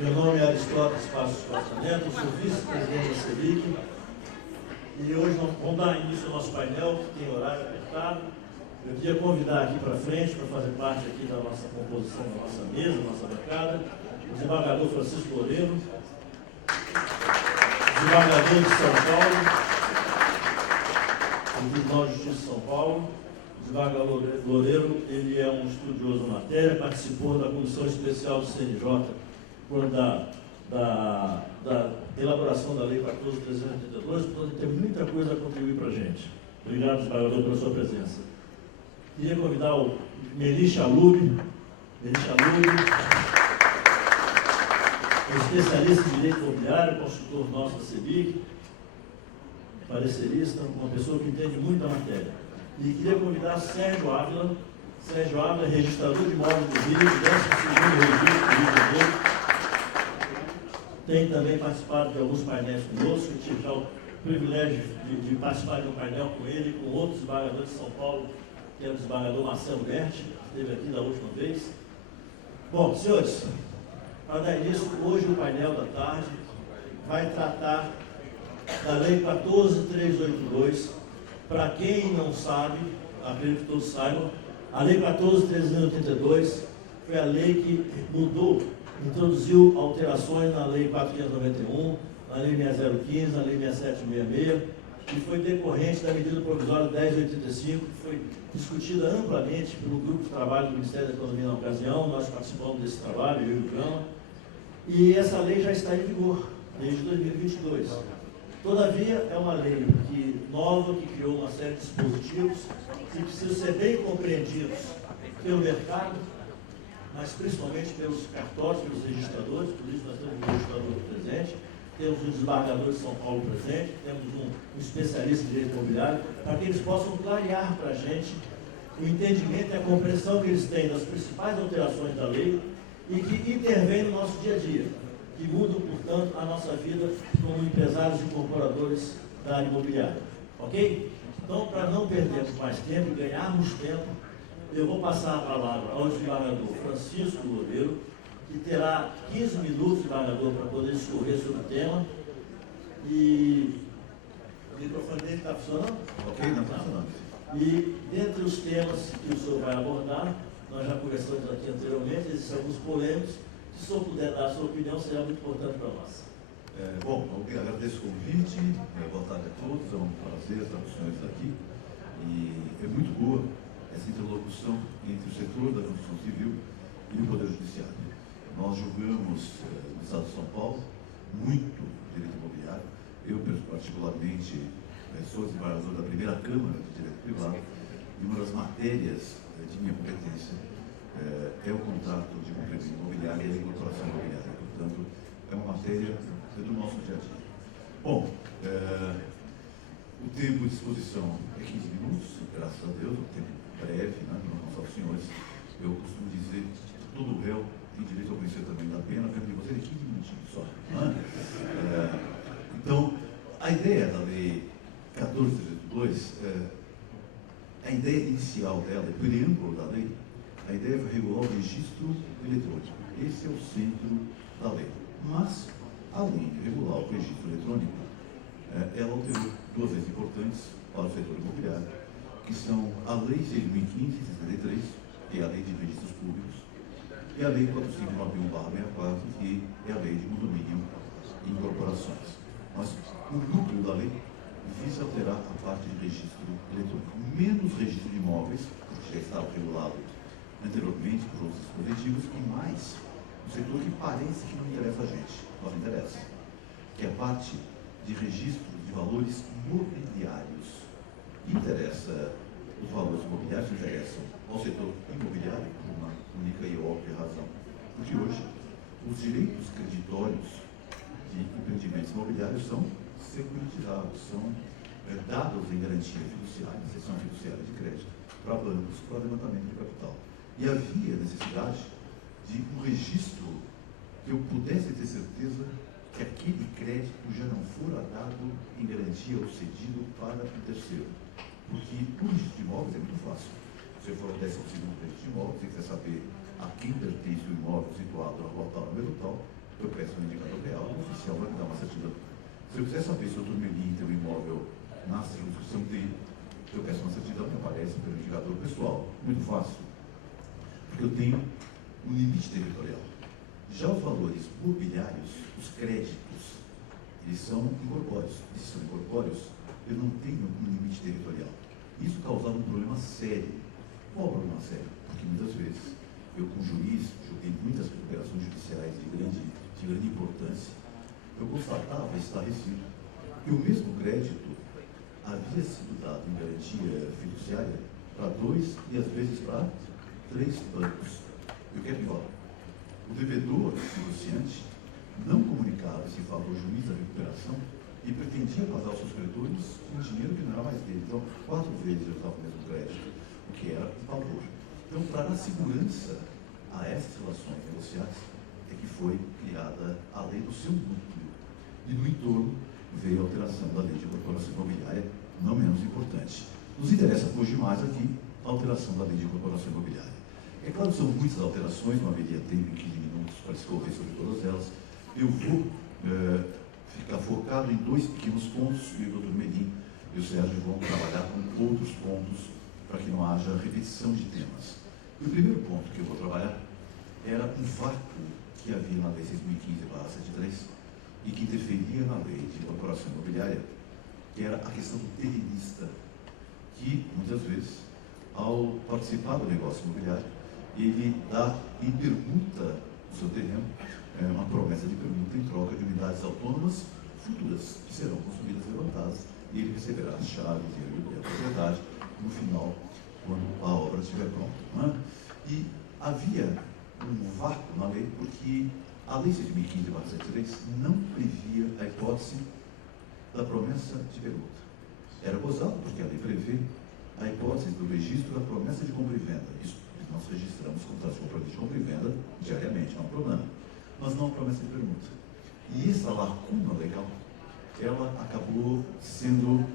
Meu nome é Aristóteles Passos Costa Neto, sou vice-presidente da CEBIC e hoje vamos dar início ao nosso painel, que tem horário apertado. Eu queria convidar aqui para frente, para fazer parte aqui da nossa composição, da nossa mesa, da nossa bancada, o desembargador Francisco Loureiro, desembargador de São Paulo, do Tribunal de Justiça de São Paulo. O desembargador Loureiro, ele é um estudioso da matéria, participou da comissão especial do CNJ quando da elaboração da Lei 14.382, portanto tem muita coisa a contribuir para a gente. Obrigado, desembargador, pela sua presença. Queria convidar o Meli Chalub, especialista em direito imobiliário, consultor nosso da CEBIC, parecerista, uma pessoa que entende muito da matéria. E queria convidar Sérgio Ávila. Sérgio Ávila é registrador de imóveis do Rio, 12º registro do Rio de Janeiro. Tem também participado de alguns painéis conosco, tive já o privilégio de participar de um painel com ele, com outros desembargadores de São Paulo, que é o desembargador Marcelo Berti, que esteve aqui da última vez. Bom, senhores, para dar início, hoje o painel da tarde vai tratar da Lei 14.382. Para quem não sabe, acredito que todos saibam, a Lei 14.382 foi a lei que mudou, introduziu alterações na Lei 4.591, na Lei 6015, na Lei 6766, e foi decorrente da medida provisória 1085, que foi discutida amplamente pelo grupo de trabalho do Ministério da Economia na ocasião. Nós participamos desse trabalho, eu e o Gama, e essa lei já está em vigor desde 2022. Todavia, é uma lei nova, que criou uma série de dispositivos que precisam ser bem compreendidos pelo mercado, mas principalmente pelos cartórios, pelos registradores. Por isso nós temos um registrador presente, temos um desembargador de São Paulo presente, temos um especialista em direito imobiliário, para que eles possam clarear para a gente o entendimento e a compreensão que eles têm das principais alterações da lei e que intervêm no nosso dia a dia, que mudam, portanto, a nossa vida como empresários e incorporadores da área imobiliária. Ok? Então, para não perdermos mais tempo e ganharmos tempo, eu vou passar a palavra ao desembargador Francisco Loureiro, que terá 15 minutos, desembargador, para poder discorrer sobre o tema. E o microfone dele está funcionando? Ok, não está funcionando. E dentre os temas que o senhor vai abordar, nós já conversamos aqui anteriormente, existem alguns polêmicos. Se o senhor puder dar a sua opinião, será muito importante para nós. Bom, eu agradeço o convite, boa tarde a todos, é um prazer estar com os senhores aqui. E é muito boa essa interlocução entre o setor da construção civil e o Poder Judiciário. Nós julgamos no Estado de São Paulo muito direito imobiliário. Eu, particularmente, sou desembargador da primeira Câmara de Direito Privado e uma das matérias de minha competência é o contrato de complemento imobiliário e a incorporação imobiliária. Portanto, é uma matéria do nosso dia a dia. Bom, o tempo de exposição é 15 minutos, graças a Deus, um tempo breve, né, para os senhores. Eu costumo dizer que todo réu tem direito a conhecer também da pena de você é 15 minutinhos só. Né? Então, a ideia da Lei 14.382, a ideia inicial dela, o preâmbulo da lei, a ideia foi regular o registro eletrônico. Esse é o centro da lei. Mas, além de regular o registro eletrônico, ela alterou duas leis importantes para o setor imobiliário, que são a Lei 6.015/63, que é a Lei de Registros Públicos, e a Lei 4591/64, que é a Lei de Condomínio e Incorporações. Mas o núcleo da lei visa alterar a parte de registro eletrônico, menos registro de imóveis, que já estava regulado anteriormente por outros dispositivos, e mais um setor que parece que não interessa a gente, mas interessa, que é a parte de registro de valores mobiliários. Interessa os valores imobiliários, interessam ao setor imobiliário, por uma única e óbvia razão, porque hoje os direitos creditórios de empreendimentos imobiliários são securitizados, são dados em garantia fiduciária, cessão fiduciária de crédito, para bancos, para levantamento de capital. E havia necessidade de um registro que eu pudesse ter certeza que aquele crédito já não fora dado em garantia ou cedido para um terceiro. Porque o registro de imóveis é muito fácil. Se você for ao 12º registro de imóveis, você quer saber a quem pertence o imóvel situado na rua tal, número tal, eu peço um indicador real, o oficial vai me dar uma certidão. Se eu quiser saber se o Dr. Melim tem um imóvel na circunscrição dele, eu peço uma certidão que aparece pelo indicador pessoal. Muito fácil. Porque eu tenho um limite territorial. Já os valores mobiliários, os créditos, eles são incorpóreos. Esses são incorpóreos, eu não tenho um limite territorial. Isso causava um problema sério. Qual o problema sério? Porque muitas vezes, eu como juiz, julguei muitas operações judiciais de grande importância, eu constatava estarrecido que o mesmo crédito havia sido dado em garantia fiduciária para 2 e às vezes para 3 bancos. E o que é pior? O devedor fiduciante não comunicava esse fato ao juiz da recuperação e pretendia pagar aos seus credores um dinheiro que não era mais dele. Então, 4 vezes eu estava o mesmo crédito, o que era um pavor. Então, para dar segurança a essas relações negociais, é que foi criada a lei do seu núcleo. E no entorno veio a alteração da lei de incorporação imobiliária, não menos importante. Nos interessa hoje mais aqui a alteração da lei de incorporação imobiliária. É claro que são muitas alterações, não haveria tempo em 15 minutos para discorrer sobre todas elas. Eu vou ficar focado em 2 pequenos pontos, e o Dr. Melim e o Sérgio vão trabalhar com outros pontos para que não haja repetição de temas. E o primeiro ponto que eu vou trabalhar era um vácuo que havia na Lei 6.015/73 e que interferia na Lei de Incorporação Imobiliária, que era a questão do terrenista, que muitas vezes, ao participar do negócio imobiliário, ele dá em permuta o seu terreno, uma promessa de permuta em troca de unidades autônomas futuras, que serão construídas e levantadas, e ele receberá as chaves e a propriedade no final, quando a obra estiver pronta. Não é? E havia um vácuo na lei, porque a Lei 6.015/73 não previa a hipótese da promessa de permuta. Era gozado, porque a lei prevê a hipótese do registro da promessa de compra e venda. Isso nós registramos contratos de compra e venda diariamente, não é um problema. Mas não a promessa de permuta. E essa lacuna legal, ela acabou sendo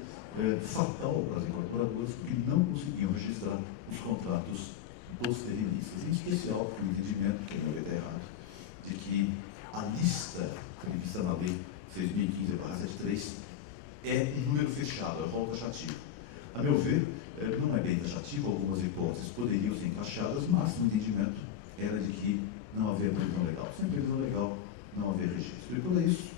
fatal para as incorporadoras, porque não conseguiam registrar os contratos dos terrenistas, em especial por o entendimento, que não está errado, de que a lista prevista na Lei 6.015/73 é um número fechado, é rol taxativo. A meu ver, não é bem taxativo, algumas hipóteses poderiam ser encaixadas, mas o entendimento era de que não havia previsão legal. Sem previsão legal, não havia registro. E por isso,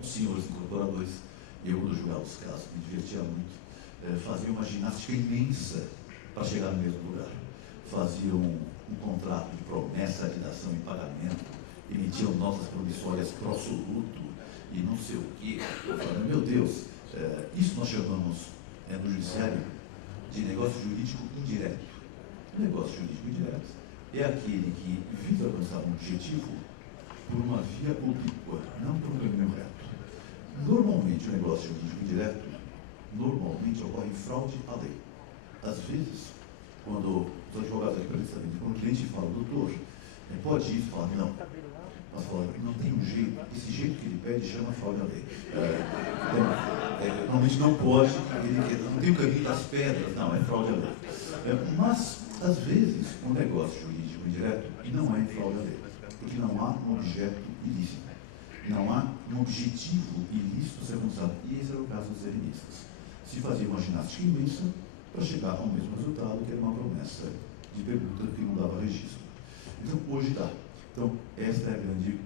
os senhores incorporadores, eu, quando julgava os casos, me divertia muito, faziam uma ginástica imensa para chegar no mesmo lugar. Faziam um contrato de promessa de dação em pagamento, emitiam notas promissórias pro absoluto e não sei o quê. Eu falei, meu Deus, isso nós chamamos no judiciário de negócio jurídico indireto. O negócio jurídico indireto é aquele que visa alcançar um objetivo por uma via oblíqua, não por um caminho reto. Normalmente, o negócio jurídico indireto, normalmente ocorre fraude à lei. Às vezes, quando os advogados aqui precisamente, quando o cliente fala, doutor, pode isso? Fala, não. Mas fala, não tem um jeito, esse jeito que ele pede chama fraude à lei. Normalmente não pode, não tem o caminho das pedras, não, é fraude à lei. Mas, às vezes, um negócio jurídico indireto, e não é fraude à lei, porque não há um objeto ilícito, não há um objetivo ilícito a ser alcançado. E esse era o caso dos terrenistas. Se fazia uma ginástica imensa para chegar ao mesmo resultado, que era uma promessa de permuta que não dava registro. Então, hoje dá. Então, esta é a grande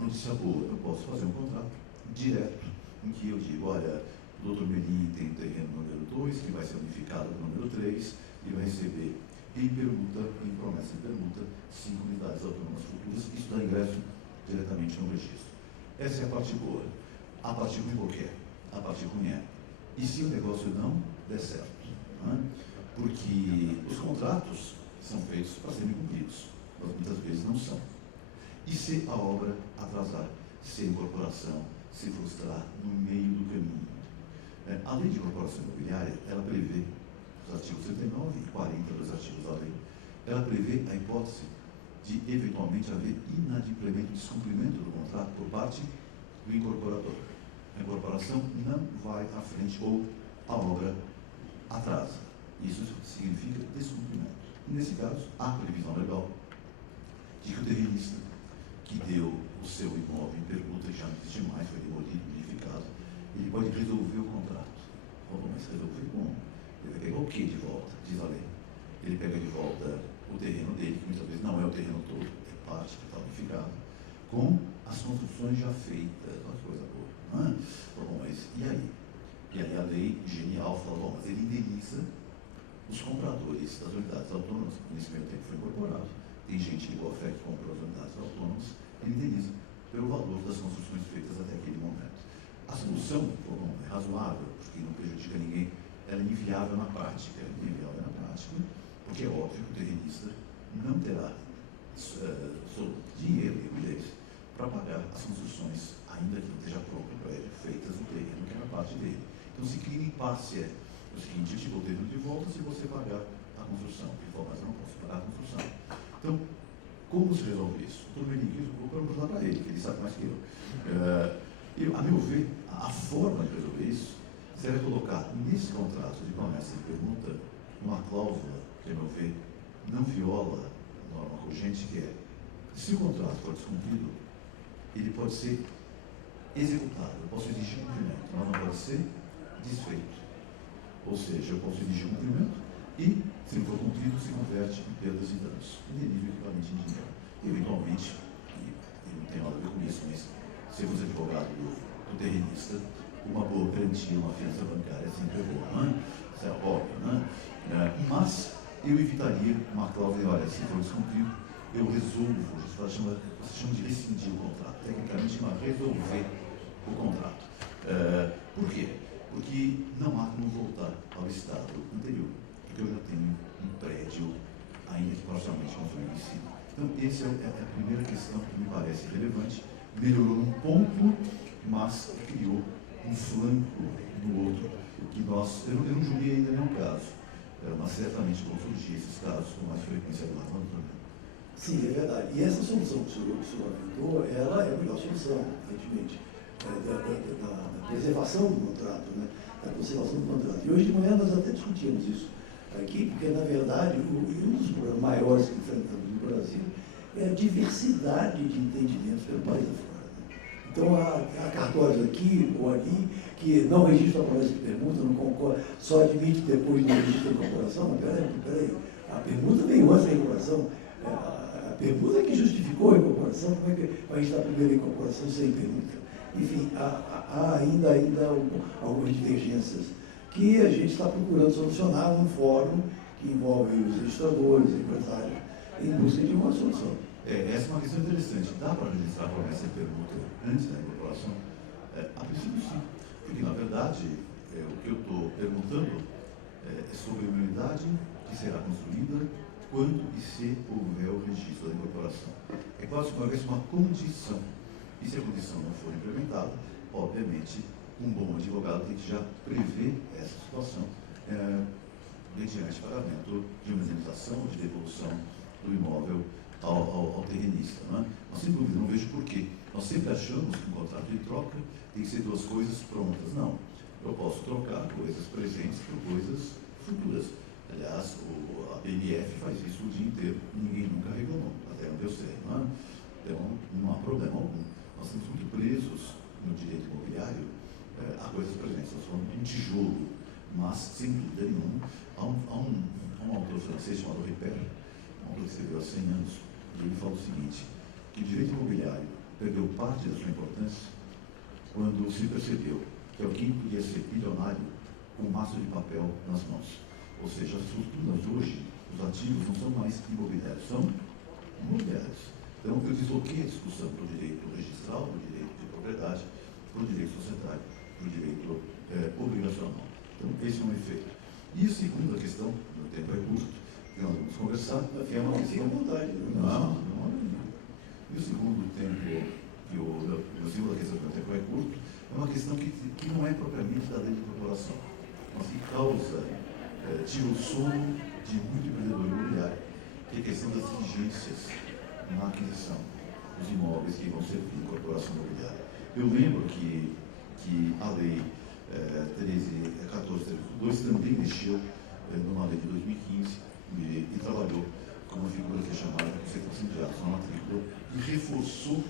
notícia boa. Eu posso fazer um contrato direto, em que eu digo, olha, o Dr. Melim tem terreno número 2, que vai ser unificado no número 3, e vai receber em permuta, em promessa de permuta, 5 unidades autônomas futuras. Isso dá ingresso diretamente no registro. Essa é a parte boa. A parte ruim qualquer. A parte ruim é, e se o negócio não der certo? Porque os contratos são feitos para serem cumpridos, mas muitas vezes não são. E se a obra atrasar, se a incorporação se frustrar no meio do caminho? A lei de incorporação imobiliária, ela prevê, os artigos 39 e 40 dos artigos da lei, ela prevê a hipótese de eventualmente haver inadimplemento, descumprimento do contrato por parte do incorporador. A incorporação não vai à frente ou a obra atrasa. Isso significa descumprimento. E nesse caso, há previsão legal de que o terrenista que deu os seu imóvel em permuta, que já não existe mais, foi demolido, modificado, ele pode resolver o contrato. Bom, mas resolver como? Ele vai pegar o que de volta? Diz a lei. Ele pega de volta o terreno dele, que muitas vezes não é o terreno todo, é parte que está unificada, com as construções já feitas, uma coisa boa. Não é? Bom, mas e aí? E aí a lei genial fala, bom, mas ele indeniza os compradores das unidades autônomas, que nesse meio tempo foi incorporado. Tem gente de boa fé que comprou as unidades autônomas, ele indeniza pelo valor das construções feitas até aquele momento. A solução, bom, é razoável, porque não prejudica ninguém, ela é inviável na prática. É inviável na prática, porque é óbvio que o terrenista não terá dinheiro e liquidez para pagar as construções, ainda que não esteja pronto o prédio, feitas no terreno que era parte dele. Então, se cria um impasse, é o seguinte: eu te dou o terreno de volta se você pagar a construção. Ele falou, mas eu não posso pagar a construção. Então, como se resolve isso? O doutor Benigues, vou perguntar para ele, que ele sabe mais que eu. A meu ver, a forma de resolver isso será colocar nesse contrato de promessa e permuta uma cláusula que, a meu ver, não viola a norma cogente, que é: se o contrato for descumprido, ele pode ser executado, eu posso exigir cumprimento, mas não pode ser desfeito. Ou seja, eu posso exigir cumprimento e, se não for cumprido, se converte em perdas e danos, indenizável equivalente em dinheiro. Eventualmente, e não tem nada a ver com isso, mas se você é advogado do terrenista, uma boa garantia, uma fiança bancária é sempre boa, não é? Isso é óbvio, não é? Mas eu evitaria uma cláusula, olha, se for descumprido, eu resolvo, você chama de rescindir o contrato, tecnicamente chama resolver o contrato. Por quê? Porque não há como voltar ao estado anterior, porque eu já tenho um prédio, ainda que parcialmente construído em cima. Então, essa é a primeira questão que me parece relevante. Melhorou num ponto, mas criou um flanco no outro, que eu não julguei ainda nenhum caso, mas certamente vão surgir esses casos com mais frequência agora, não é? Sim, é verdade. E essa solução que o senhor aventou, ela é a melhor solução, evidentemente, da preservação do contrato, né? Da conservação do contrato. E hoje de manhã nós até discutimos isso aqui, porque, na verdade, um dos problemas maiores que enfrentamos no Brasil é a diversidade de entendimentos pelo país afora. Né? Então, há cartórios aqui ou ali que não registram a promessa de permuta, não concorda, só admite depois do registro da incorporação. Mas peraí, a permuta veio antes da incorporação. A permuta que justificou a incorporação, como é que vai estar a primeira incorporação sem permuta? Enfim, há ainda algumas divergências que a gente está procurando solucionar num fórum que envolve os registradores, empresários, em busca de uma solução. Essa é uma questão interessante. Dá para registrar a promessa de permuta antes da incorporação? A princípio, sim. Porque, na verdade, o que eu estou perguntando é sobre a unidade que será construída quando e se houver o registro da incorporação. É quase uma condição. E se a condição não for implementada, obviamente, um bom advogado tem que já prever essa situação mediante pagamento de uma indenização, de devolução do imóvel ao terrenista. Não é? Mas, sem dúvida, não vejo por quê. Nós sempre achamos que um contrato de troca tem que ser duas coisas prontas. Não. Eu posso trocar coisas presentes por coisas futuras. Aliás, a BNF faz isso o dia inteiro. Ninguém nunca reclamou, até onde eu sei. Não é? Então, não há problema algum. Nós estamos muito presos no direito imobiliário a coisas presentes. Nós falamos de um tijolo, mas, sem dúvida nenhuma, há um autor francês chamado Ripper, um autor que escreveu há 100 anos, e ele fala o seguinte, que o direito imobiliário perdeu parte da sua importância quando se percebeu que alguém podia ser bilionário com um maço de papel nas mãos. Ou seja, as fortunas hoje, os ativos não são mais imobiliários, são imobiliários. Então, eu desloquei a discussão para o direito registral, para o direito de propriedade, para o direito societário, para o direito obrigacional. Então, esse é um efeito. E a segunda questão, o tempo é curto, que nós vamos conversar, é uma questão... Não. E o segundo tempo, a segunda questão, que o tempo é curto, é uma questão que não é propriamente da lei de incorporação, mas que causa, tira o sono de muito empreendedor imobiliário, que é a questão das diligências na aquisição dos imóveis que vão servir de incorporação imobiliária. Eu lembro que a lei 13.14.2 também mexeu numa lei de 2015 e trabalhou com uma figura que é chamada de conceituação de atos na matrícula e reforçou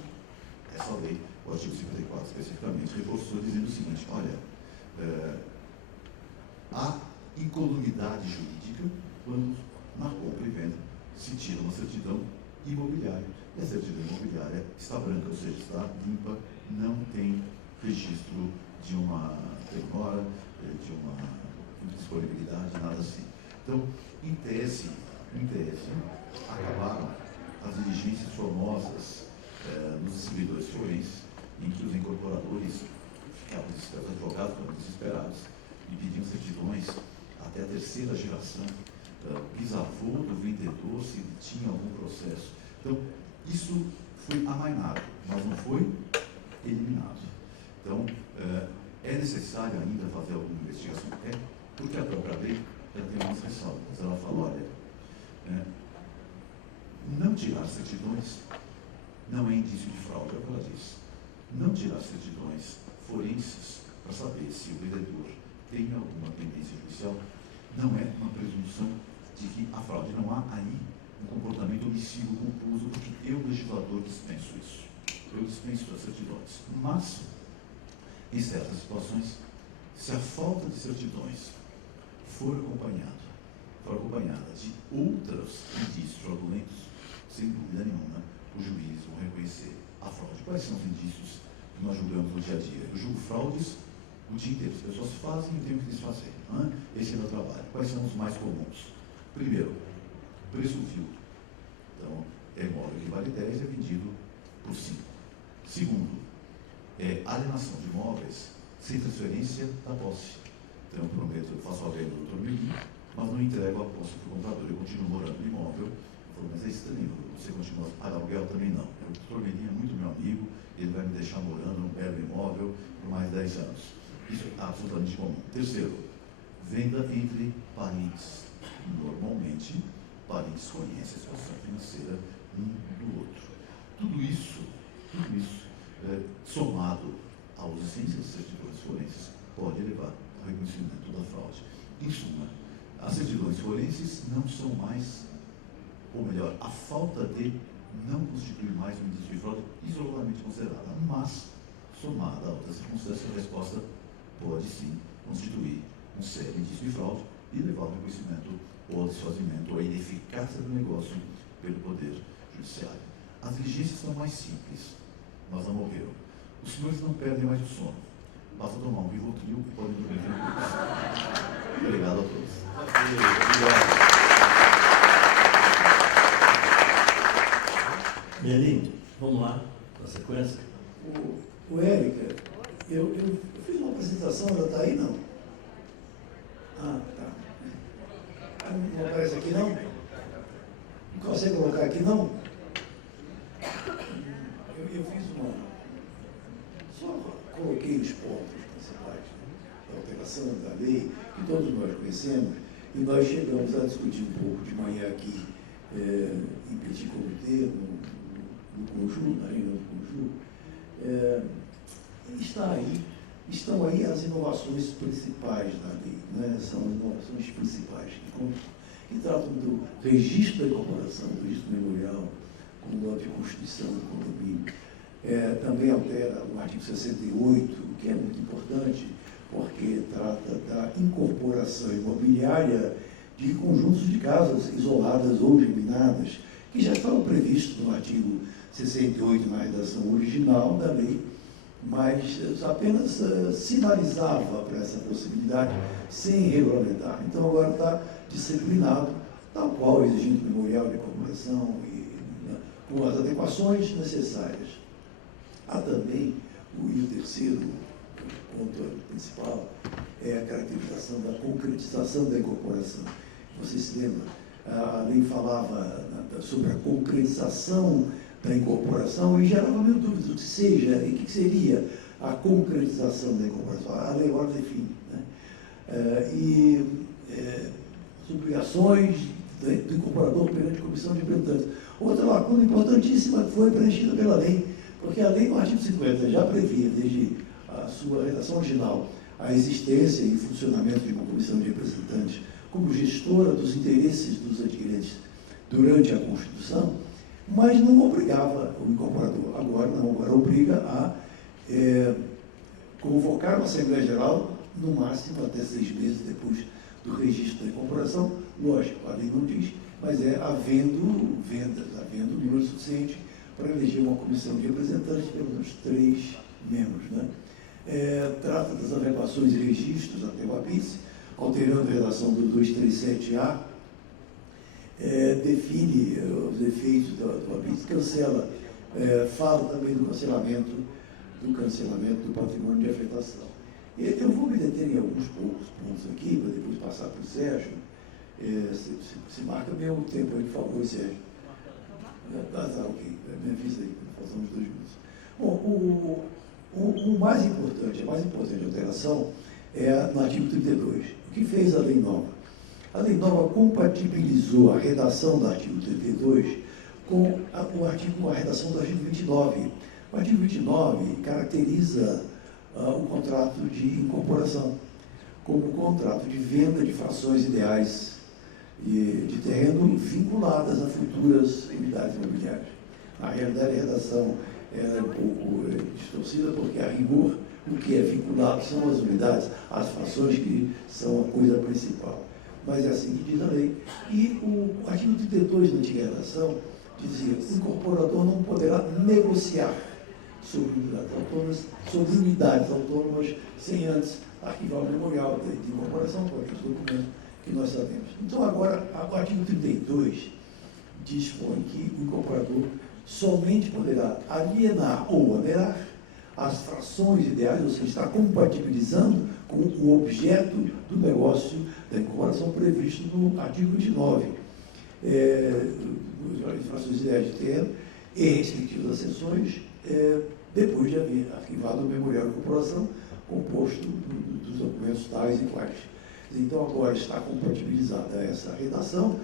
essa o artigo 54 especificamente, reforçou dizendo o seguinte: olha, há incolumidade jurídica quando na compra e venda se tira uma certidão imobiliária. E a certidão imobiliária está branca, ou seja, está limpa, não tem registro de uma demora, de uma disponibilidade, nada assim. Então, em tese, acabaram as diligências formosas nos distribuidores forenses, em que os incorporadores ficavam desesperados, os advogados ficavam desesperados e pediam certidões até a terceira geração, bisavô do vendedor, se tinha algum processo. Então, isso foi amainado, mas não foi eliminado. Então, é necessário ainda fazer alguma investigação? Porque a própria lei ela tem umas ressalvas. Ela fala, olha, não tirar certidões não é indício de fraude, é o que ela diz. Não tirar certidões forenses para saber se o vendedor tem alguma pendência judicial não é uma presunção de que a fraude. Não há aí um comportamento omissivo culposo, porque eu, legislador, dispenso isso. Eu dispenso as certidões. Mas, em certas situações, se a falta de certidões for acompanhada de outros indícios fraudulentos, sem dúvida nenhuma, os juízes vão reconhecer a fraude. Quais são os indícios que nós julgamos no dia a dia? Eu julgo fraudes o dia inteiro. As pessoas fazem e eu tenho que desfazer. Esse é o meu trabalho. Quais são os mais comuns? Primeiro, preço vil. Então, é imóvel que vale 10 e é vendido por 5. Segundo, alienação de imóveis sem transferência da posse. Então, eu prometo, eu faço a venda do Dr. Melim, mas não entrego a posse para o comprador. Eu continuo morando no imóvel. Eu falo, mas é estranho, você continua a pagar aluguel? Também não. O Dr. Melim é muito meu amigo, ele vai me deixar morando num belo imóvel por mais 10 anos. Isso é absolutamente comum. Terceiro, venda entre parentes. Normalmente, parentes conhecem a situação financeira um do outro. Tudo isso, somado à ausência de certidões forenses, pode levar ao reconhecimento da fraude. Em suma, as certidões forenses não são mais, ou melhor, a falta de não constitui mais um indício de fraude isoladamente considerada, mas, somada a outras circunstâncias, a resposta pode sim constituir um sério indício de fraude e levar ao reconhecimento ou ao desfazimento ou à ineficácia do negócio pelo Poder Judiciário. As diligências são mais simples, mas não morreram. Os senhores não perdem mais o sono. Basta tomar um Rivotril e podem dormir tranquilos. Obrigado a todos. Melim, vamos lá, na sequência. O Érica, eu fiz uma apresentação, ela está aí, não? Ah, tá. Não aparece aqui, não? Não consegue colocar aqui, não? Eu fiz uma... Só coloquei os pontos principais da alteração da lei, que todos nós conhecemos, e nós chegamos a discutir um pouco de manhã aqui em petit comité, no Conjur, na reunião do Conjur. Estão aí as inovações principais da lei, né? São as inovações principais que tratam do registro da incorporação, do registro memorial, como nota de constituição do condomínio. Também altera o artigo 68, que é muito importante, porque trata da incorporação imobiliária de conjuntos de casas isoladas ou geminadas, que já estavam previstos no artigo 68 na redação original da lei, mas apenas sinalizava para essa possibilidade sem regulamentar. Então agora está disciplinado, tal qual exigindo memorial de incorporação e com as adequações necessárias. Há também o terceiro ponto principal, é a caracterização da concretização da incorporação. Você se lembra? A lei falava sobre a concretização da incorporação e gerava mil dúvidas do que seja e o que seria a concretização da incorporação. A lei agora define, né? As obrigações do incorporador perante a comissão de representantes. Outra lacuna importantíssima foi preenchida pela lei, porque a lei no artigo 50 já previa, desde a sua redação original, a existência e funcionamento de uma comissão de representantes como gestora dos interesses dos adquirentes durante a Constituição, mas não obrigava o incorporador. Agora não, agora obriga a convocar uma Assembleia Geral, no máximo até 6 meses depois do registro da incorporação, lógico, a lei não diz, mas havendo vendas, havendo número suficiente para eleger uma comissão de representantes, pelo menos 3 membros, né? Trata das averbações e registros até o ABIS, alterando a redação do 237A, define os efeitos do ABIS, cancela, fala também do cancelamento do patrimônio de afetação. Eu vou me deter em alguns poucos pontos aqui, para depois passar para o Sérgio. Se marca meu tempo aí, por favor, Sérgio. Ok, me avisa aí, faltam uns 2 minutos. Bom, a mais importante alteração é no artigo 32. O que fez a lei nova? A lei nova compatibilizou a redação do artigo 32 com a redação do artigo 29. O artigo 29 caracteriza o contrato de incorporação como contrato de venda de frações ideais de terreno vinculadas a futuras unidades imobiliárias. Na realidade, a redação é um pouco distorcida, porque, a rigor, o que é vinculado são as unidades, as frações que são a coisa principal. Mas é assim que diz a lei. E o artigo 32 da antiga redação dizia que o incorporador não poderá negociar sobre unidades autônomas sem antes arquivar o memorial de incorporação, com aqueles documentos que nós sabemos. Então, agora, o artigo 32 dispõe que o incorporador somente poderá alienar ou onerar as frações ideais, ou seja, está compatibilizando com o objeto do negócio da incorporação previsto no artigo 29, as frações ideais de terreno e respectivas acessões, depois de haver arquivado o memorial de incorporação composto dos documentos tais e quais. Então, agora está compatibilizada essa redação,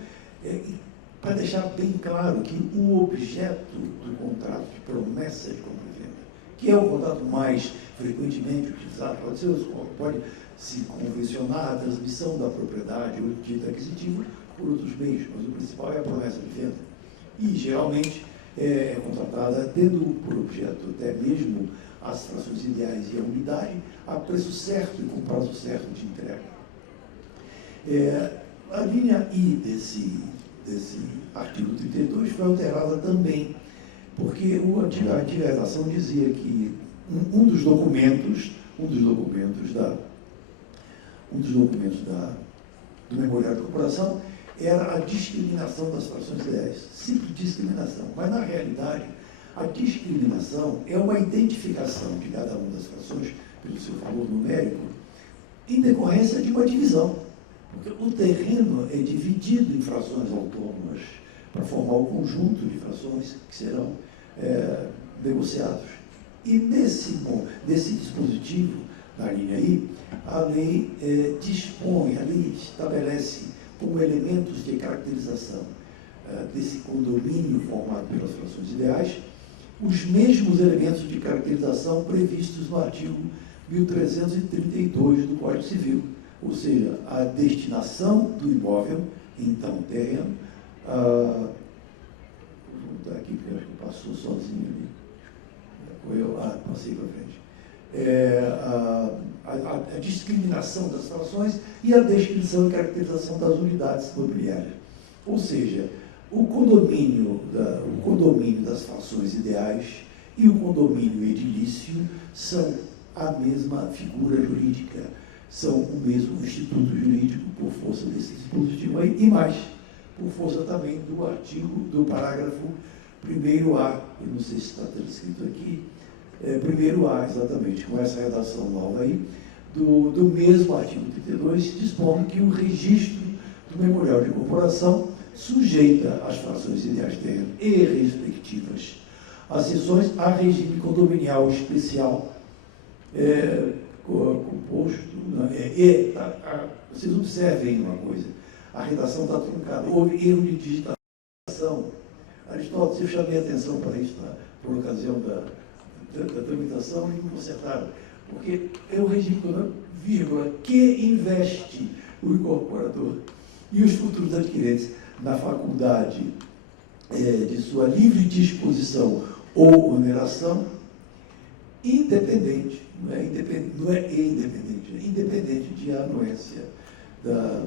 para deixar bem claro que o objeto do contrato de promessa de compra e venda, que é o contrato mais frequentemente utilizado, pode se convencionar a transmissão da propriedade ou título aquisitivo por outros meios, mas o principal é a promessa de venda. E, geralmente, é contratada tendo por objeto até mesmo as frações ideais e a unidade a preço certo e com prazo certo de entrega. A linha I desse artigo 32 foi alterada também, porque a antiga redação dizia que um dos documentos do memorial de incorporação era a discriminação das frações ideais, simples discriminação, mas na realidade a discriminação é uma identificação de cada uma das frações pelo seu valor numérico em decorrência de uma divisão. Porque o terreno é dividido em frações autônomas para formar o conjunto de frações que serão negociados. E nesse dispositivo, na linha I, a lei estabelece como elementos de caracterização desse condomínio formado pelas frações ideais os mesmos elementos de caracterização previstos no artigo 1332 do Código Civil. Ou seja, a destinação do imóvel, então terreno, vou voltar aqui porque acho que passou sozinho ali, passei para frente, a discriminação das frações e a descrição e caracterização das unidades imobiliárias. Ou seja, o condomínio das frações ideais e o condomínio edilício são a mesma figura jurídica, são o mesmo instituto jurídico por força desse dispositivo aí, e mais, por força também do parágrafo 1º-A, eu não sei se está escrito aqui, 1º-A, exatamente, com essa redação nova aí, do mesmo artigo 32, dispondo que o registro do memorial de incorporação sujeita as frações ideais terreno e respectivas acessões a regime condominial especial, composto, vocês observem uma coisa, a redação está truncada, houve erro de digitação. Aristóteles, eu chamei a atenção para isso por ocasião da tramitação e não consertaram, porque é o regime, vírgula, que investe o incorporador e os futuros adquirentes na faculdade de sua livre disposição ou oneração, independente, não é independente, é independente de anuência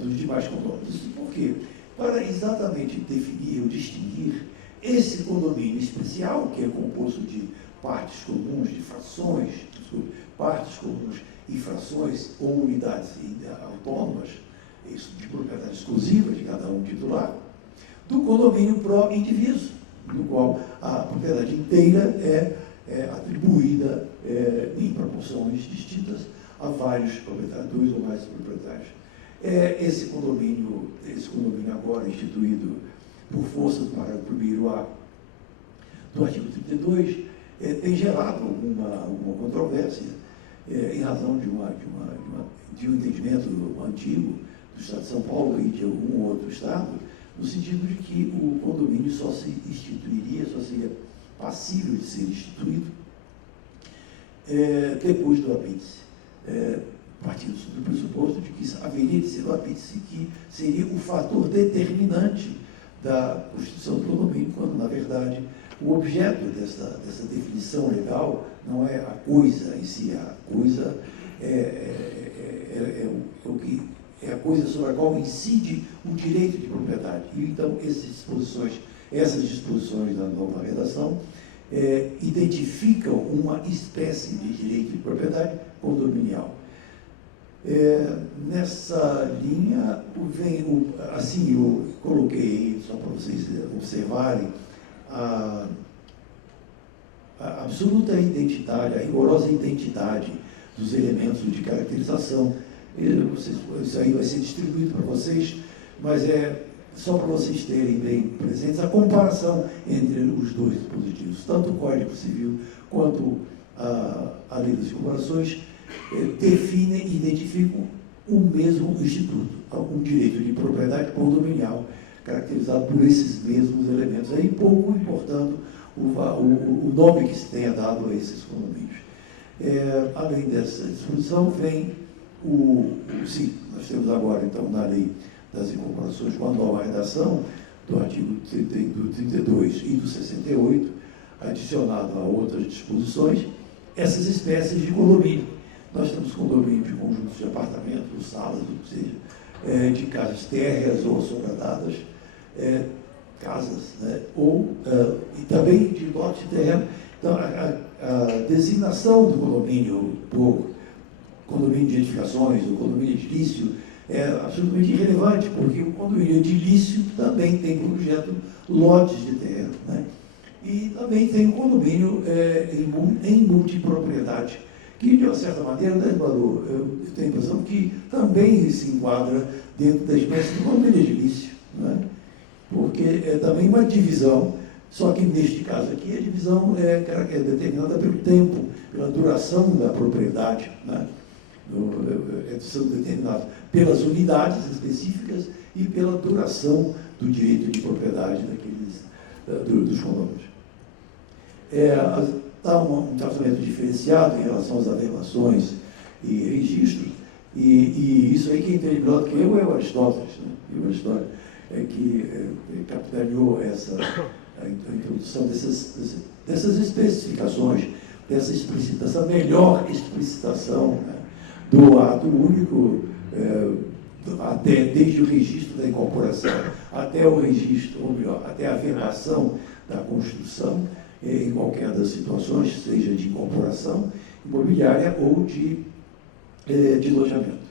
dos demais condôminos. Por quê? Para exatamente definir ou distinguir esse condomínio especial, que é composto de partes comuns, de frações, partes comuns e frações ou unidades autônomas, isso de propriedade exclusiva de cada um titular, do condomínio pró-indiviso, no qual a propriedade inteira é atribuída em proporções distintas a vários proprietários, 2 ou mais proprietários. Esse condomínio agora instituído por força do parágrafo 1º A do artigo 32, tem gerado alguma controvérsia em razão de um entendimento antigo do Estado de São Paulo e de algum outro Estado, no sentido de que o condomínio só se instituiria, só seria passível de ser instituído depois do apêndice, partindo do pressuposto de que haveria de ser o apêndice que seria o fator determinante da constituição do condomínio, quando, na verdade, o objeto dessa definição legal não é a coisa em si, a coisa é a coisa sobre a qual incide o direito de propriedade. E, então, essas disposições da nova redação identificam uma espécie de direito de propriedade condominial. Nessa linha, assim, eu coloquei, só para vocês observarem, a absoluta identidade, a rigorosa identidade dos elementos de caracterização. Isso aí vai ser distribuído para vocês, mas só para vocês terem bem presentes a comparação entre os dois dispositivos, tanto o Código Civil quanto a Lei das Corporações definem e identificam o mesmo instituto, um direito de propriedade condominial, caracterizado por esses mesmos elementos, aí pouco importando o nome que se tenha dado a esses condomínios. Além dessa disposição, vem sim, nós temos agora, então, na Lei das Incorporações, com a nova redação do artigo 32 e do 68, adicionado a outras disposições, essas espécies de condomínio. Nós temos condomínio de conjuntos de apartamentos, salas, ou seja, de casas térreas ou assobradadas, casas, né? E também de lote de terreno. Então, a designação do condomínio por condomínio de edificações, o condomínio edilício, é absolutamente irrelevante, porque o condomínio edilício também tem como objeto lotes de terreno, né? E também tem o condomínio em multipropriedade, que, de uma certa maneira, né, Baru, eu tenho a impressão que também se enquadra dentro da espécie do condomínio edilício, né? Porque é também uma divisão, só que neste caso aqui a divisão é determinada pelo tempo, pela duração da propriedade, né? São determinados pelas unidades específicas e pela duração do direito de propriedade dos condomínios. Há um tratamento diferenciado em relação às averbações e registros, e isso aí quem entende melhor do que eu é o Aristóteles, né? E o Aristóteles que capitaneou a introdução dessas especificações, dessa melhor explicitação, né, do ato único, desde o registro da incorporação até o registro, ou melhor, até a averbação da construção, em qualquer das situações, seja de incorporação imobiliária ou de lojamento.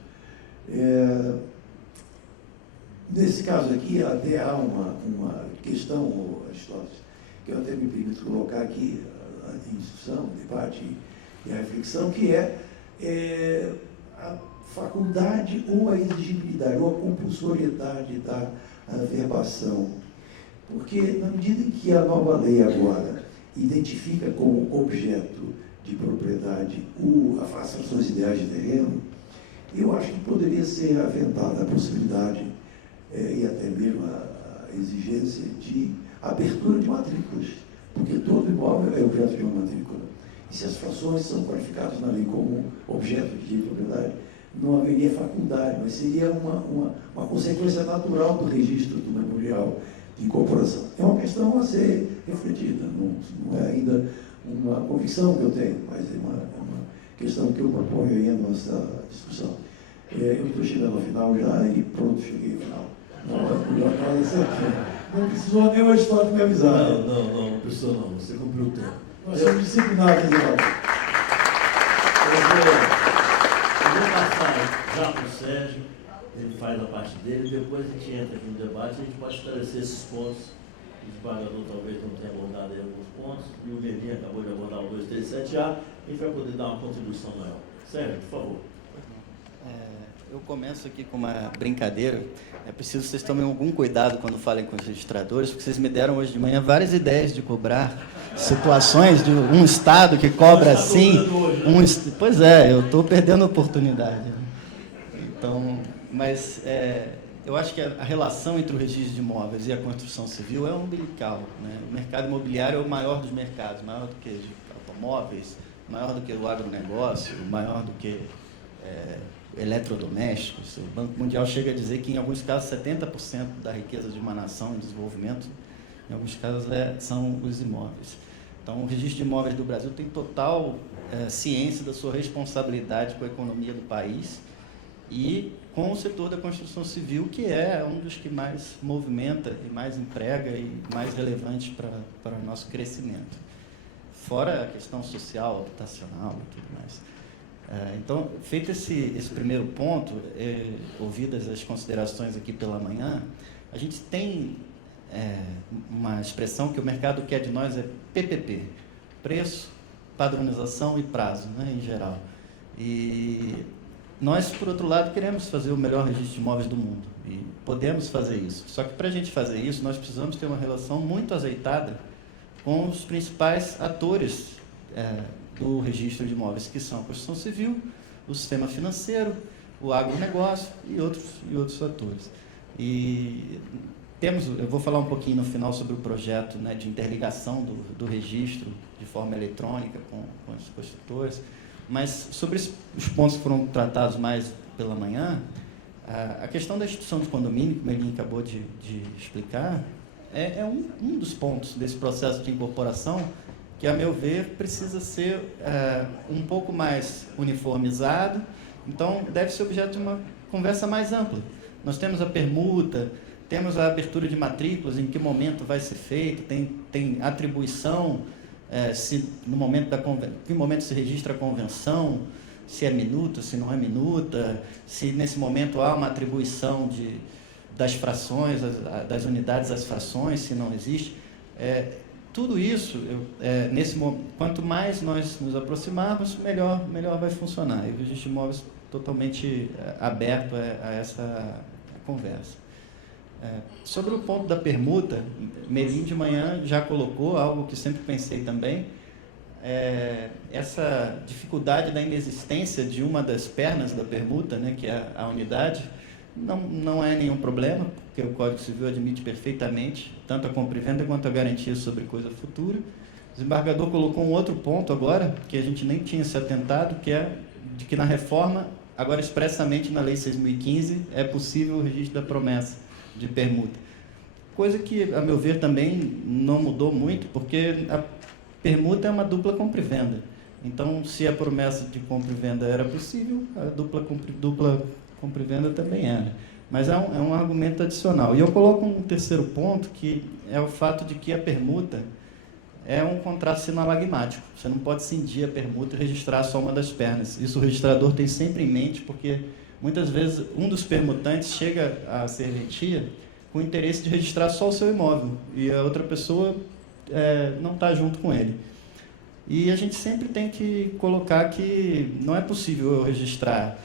Nesse caso aqui, até há uma questão, Aristóteles, que eu até me permito colocar aqui em discussão, debate e a reflexão, que a faculdade ou a exigibilidade ou a compulsoriedade da averbação. Porque, na medida em que a nova lei agora identifica como objeto de propriedade as frações ideais de terreno, eu acho que poderia ser aventada a possibilidade e até mesmo a exigência de abertura de matrículas, porque todo imóvel é objeto de uma matrícula. E se as frações são qualificadas na lei como objeto de direito de propriedade, não haveria faculdade, mas seria uma consequência natural do registro do memorial de incorporação. É uma questão a ser refletida, não é ainda uma convicção que eu tenho, mas é uma questão que eu proponho aí a nossa discussão. Eu estou chegando ao final já e pronto, cheguei ao final. Não precisou nem uma história me avisar. Não precisou não, você cumpriu o tempo. Nós somos disciplinados, Reginaldo. Eu vou passar já para o Sérgio, ele faz a parte dele, depois a gente entra aqui no debate e a gente pode esclarecer esses pontos. O desembargador talvez não tenha abordado aí alguns pontos, e o Melim acabou de abordar o 237A, a gente vai poder dar uma contribuição maior. Sérgio, por favor. Eu começo aqui com uma brincadeira. É preciso que vocês tomem algum cuidado quando falem com os registradores, porque vocês me deram hoje de manhã várias ideias de cobrar situações de um Estado que cobra assim. Pois é, eu estou perdendo a oportunidade. Então, mas eu acho que a relação entre o registro de imóveis e a construção civil é umbilical, né? O mercado imobiliário é o maior dos mercados, maior do que de automóveis, maior do que o agronegócio, maior do que eletrodomésticos. O Banco Mundial chega a dizer que, em alguns casos, 70% da riqueza de uma nação em desenvolvimento, em alguns casos, são os imóveis. Então, o registro de imóveis do Brasil tem total ciência da sua responsabilidade com a economia do país e com o setor da construção civil, que é um dos que mais movimenta e mais emprega e mais relevante para o nosso crescimento. Fora a questão social, habitacional e tudo mais. Então, feito esse primeiro ponto, ouvidas as considerações aqui pela manhã, a gente tem uma expressão que o mercado quer de nós, é PPP, preço, padronização e prazo, né, em geral. E nós, por outro lado, queremos fazer o melhor registro de imóveis do mundo, e podemos fazer isso. Só que, para a gente fazer isso, nós precisamos ter uma relação muito azeitada com os principais atores do registro de imóveis, que são a construção civil, o sistema financeiro, o agronegócio e outros fatores. E eu vou falar um pouquinho no final sobre o projeto, né, de interligação do registro de forma eletrônica com os construtores, mas sobre os pontos que foram tratados mais pela manhã, a questão da instituição de condomínio, como ele acabou de explicar, é um dos pontos desse processo de incorporação que, a meu ver, precisa ser um pouco mais uniformizado. Então, deve ser objeto de uma conversa mais ampla. Nós temos a permuta, temos a abertura de matrículas, em que momento vai ser feito, tem atribuição, se no momento que momento se registra a convenção, se é minuta, se não é minuta, se nesse momento há uma atribuição das frações, das unidades às frações, se não existe. Tudo isso, quanto mais nós nos aproximarmos, melhor vai funcionar. E o registro de imóveis totalmente aberto a essa conversa. Sobre o ponto da permuta, Melim de manhã já colocou algo que sempre pensei também, essa dificuldade da inexistência de uma das pernas da permuta, né, que é a unidade. Não é nenhum problema, porque o Código Civil admite perfeitamente tanto a compra e venda quanto a garantia sobre coisa futura. O desembargador colocou um outro ponto agora, que a gente nem tinha se atentado, que é de que na reforma, agora expressamente na Lei 6.015, é possível o registro da promessa de permuta. Coisa que, a meu ver, também não mudou muito, porque a permuta é uma dupla compra e venda. Então, se a promessa de compra e venda era possível, a dupla compra e venda também era. Mas é um argumento adicional. E eu coloco um terceiro ponto, que é o fato de que a permuta é um contrato sinalagmático. Você não pode cindir a permuta e registrar só uma das pernas. Isso o registrador tem sempre em mente, porque muitas vezes um dos permutantes chega à serventia com o interesse de registrar só o seu imóvel, e a outra pessoa não está junto com ele. E a gente sempre tem que colocar que não é possível eu registrar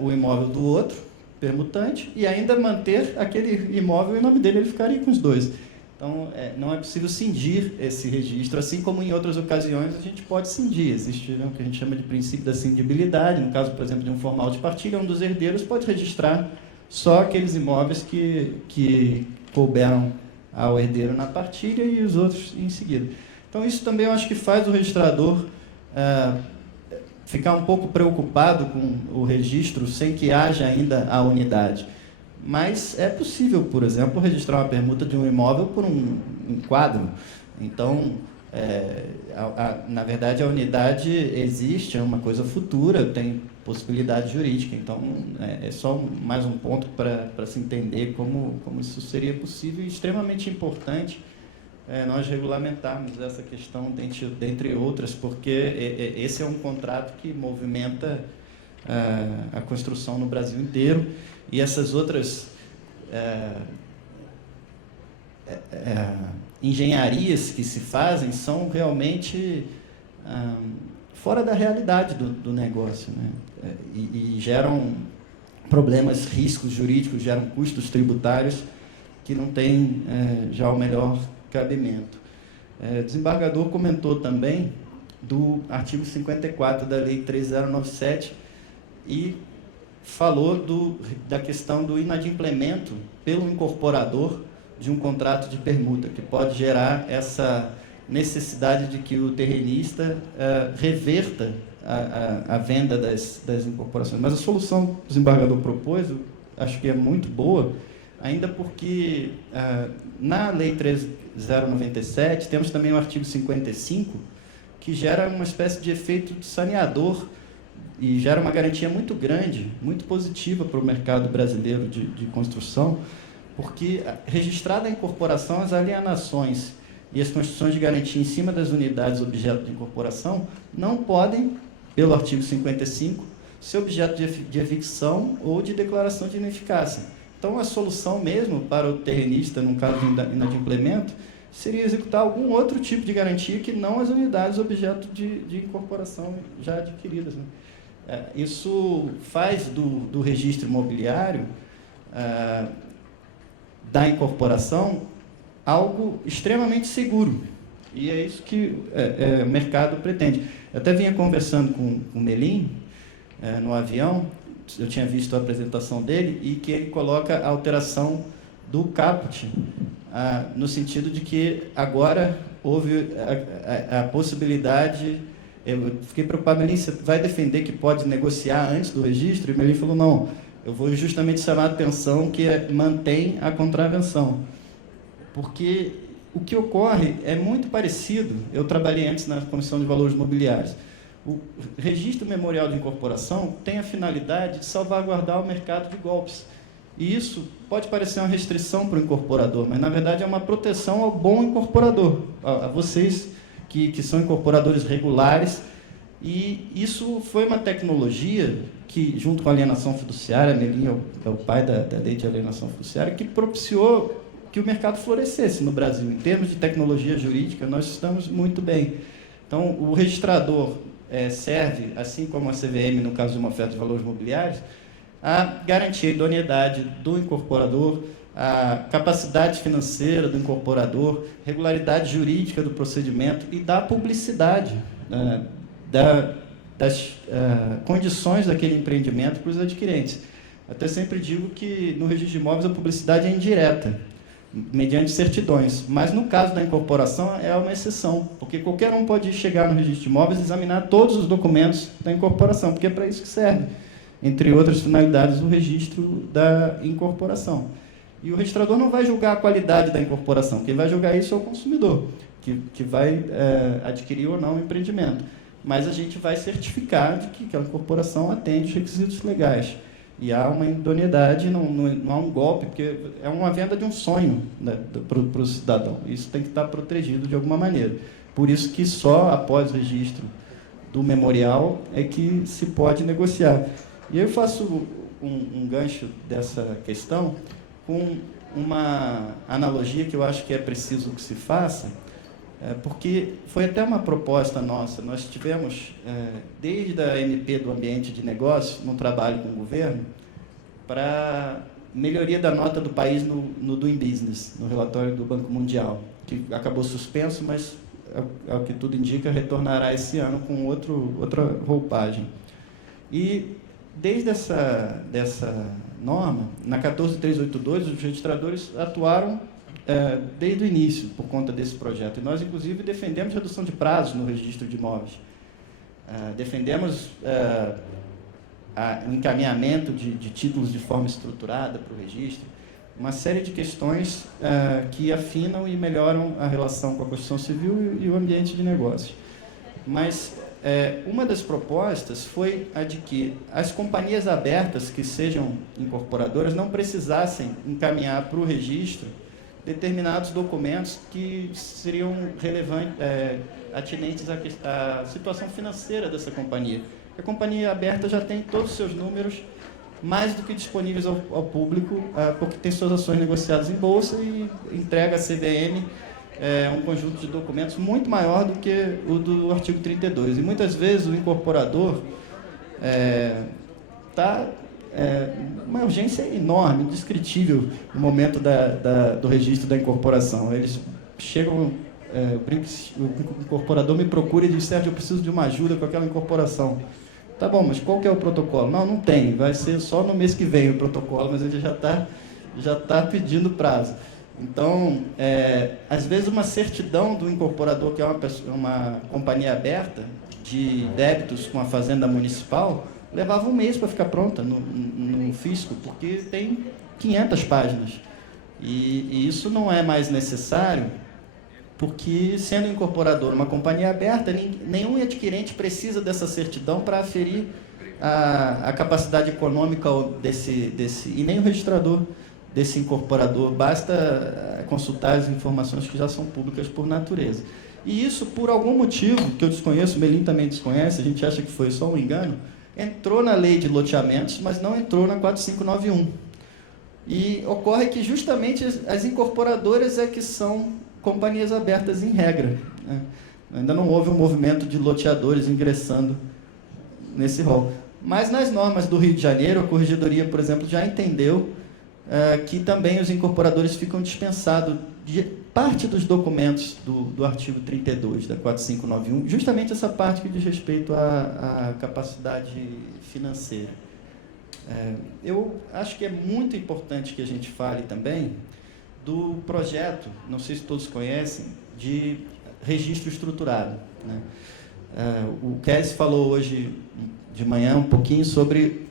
o imóvel do outro, permutante, e ainda manter aquele imóvel em nome dele, ele ficaria com os dois. Então, não é possível cindir esse registro, assim como em outras ocasiões a gente pode cindir. Existe o que a gente chama de princípio da cindibilidade. No caso, por exemplo, de um formal de partilha, um dos herdeiros pode registrar só aqueles imóveis que couberam ao herdeiro na partilha e os outros em seguida. Então, isso também eu acho que faz o registrador ficar um pouco preocupado com o registro sem que haja ainda a unidade. Mas é possível, por exemplo, registrar uma permuta de um imóvel por um quadro. Então, Na verdade, a unidade existe, é uma coisa futura, tem possibilidade jurídica. Então, é só mais um ponto para se entender como isso seria possível e extremamente importante nós regulamentarmos essa questão, dentre outras, porque esse é um contrato que movimenta a construção no Brasil inteiro, e essas outras engenharias que se fazem são realmente fora da realidade do negócio, né? E geram problemas, riscos jurídicos, geram custos tributários que não têm já o melhor cabimento. O desembargador comentou também do artigo 54 da Lei 3097 e falou da questão do inadimplemento pelo incorporador de um contrato de permuta, que pode gerar essa necessidade de que o terrenista reverta a venda das incorporações. Mas a solução que o desembargador propôs, eu acho que é muito boa, ainda porque na Lei 3097 temos também o artigo 55, que gera uma espécie de efeito de saneador e gera uma garantia muito grande, muito positiva para o mercado brasileiro de construção, porque registrada a incorporação, as alienações e as construções de garantia em cima das unidades objeto de incorporação não podem, pelo artigo 55, ser objeto de evicção ou de declaração de ineficácia. Então, a solução mesmo para o terrenista, no caso de inadimplemento, seria executar algum outro tipo de garantia que não as unidades objeto de incorporação já adquiridas, né? Isso faz do registro imobiliário da incorporação algo extremamente seguro. E é isso que o mercado pretende. Eu até vinha conversando com o Melim no avião, eu tinha visto a apresentação dele, e que ele coloca a alteração do caput, no sentido de que agora houve a possibilidade. Eu fiquei preocupado, Melim, você vai defender que pode negociar antes do registro? E o Melim falou, não, eu vou justamente chamar a atenção que mantém a contravenção. Porque o que ocorre é muito parecido. Eu trabalhei antes na Comissão de Valores Mobiliários. O registro memorial de incorporação tem a finalidade de salvaguardar o mercado de golpes. E isso pode parecer uma restrição para o incorporador, mas, na verdade, é uma proteção ao bom incorporador, a vocês que são incorporadores regulares. E isso foi uma tecnologia que, junto com a alienação fiduciária, Melim é o pai da lei de alienação fiduciária, que propiciou que o mercado florescesse no Brasil. Em termos de tecnologia jurídica, nós estamos muito bem. Então, o registrador serve, assim como a CVM, no caso de uma oferta de valores mobiliários, a garantir a idoneidade do incorporador, a capacidade financeira do incorporador, regularidade jurídica do procedimento e da publicidade das condições daquele empreendimento para os adquirentes. Até sempre digo que no registro de imóveis a publicidade é indireta, mediante certidões, mas no caso da incorporação é uma exceção, porque qualquer um pode chegar no registro de imóveis e examinar todos os documentos da incorporação, porque é para isso que serve, entre outras finalidades, o registro da incorporação. E o registrador não vai julgar a qualidade da incorporação, quem vai julgar isso é o consumidor, que vai adquirir ou não o empreendimento. Mas a gente vai certificar de que aquela incorporação atende os requisitos legais. E há uma idoneidade, não há um golpe, porque é uma venda de um sonho, né, para o cidadão. Isso tem que estar protegido de alguma maneira. Por isso que só após o registro do memorial é que se pode negociar. E eu faço um gancho dessa questão com uma analogia que eu acho que é preciso que se faça, porque foi até uma proposta nossa. Nós tivemos, desde a MP do Ambiente de Negócio, no trabalho com o governo, para melhoria da nota do país no Doing Business, no relatório do Banco Mundial, que acabou suspenso, mas, ao que tudo indica, retornará esse ano com outra roupagem. E, desde dessa norma, na 14382, os registradores atuaram desde o início, por conta desse projeto. E nós, inclusive, defendemos redução de prazos no registro de imóveis. Defendemos o encaminhamento de títulos de forma estruturada para o registro. uma série de questões que afinam e melhoram a relação com a construção civil e o ambiente de negócios. Mas uma das propostas foi a de que as companhias abertas que sejam incorporadoras não precisassem encaminhar para o registro determinados documentos que seriam relevantes, atinentes à situação financeira dessa companhia. A companhia aberta já tem todos os seus números mais do que disponíveis ao público, porque tem suas ações negociadas em bolsa e entrega à CVM um conjunto de documentos muito maior do que o do artigo 32. E muitas vezes o incorporador está uma urgência enorme, indescritível no momento do registro da incorporação. Eles chegam, o incorporador me procura e diz: Sérgio, eu preciso de uma ajuda com aquela incorporação. Tá bom, mas qual que é o protocolo? Não tem, vai ser só no mês que vem o protocolo, mas ele já tá pedindo prazo. Então, às vezes uma certidão do incorporador, que é uma companhia aberta, de débitos com a fazenda municipal, levava um mês para ficar pronta no fisco, porque tem 500 páginas. E isso não é mais necessário, porque, sendo incorporador uma companhia aberta, nenhum adquirente precisa dessa certidão para aferir a capacidade econômica e nem o registrador desse incorporador. Basta consultar as informações que já são públicas por natureza. E isso, por algum motivo, que eu desconheço, o Melim também desconhece, a gente acha que foi só um engano, entrou na lei de loteamentos, mas não entrou na 4591. E ocorre que justamente as incorporadoras que são companhias abertas em regra, né? Ainda não houve um movimento de loteadores ingressando nesse rol. Mas nas normas do Rio de Janeiro, a Corregedoria, por exemplo, já entendeu que também os incorporadores ficam dispensados de parte dos documentos do artigo 32 da 4591, justamente essa parte que diz respeito à capacidade financeira. Eu acho que é muito importante que a gente fale também do projeto, não sei se todos conhecem, de registro estruturado, né? O Kes falou hoje de manhã um pouquinho sobre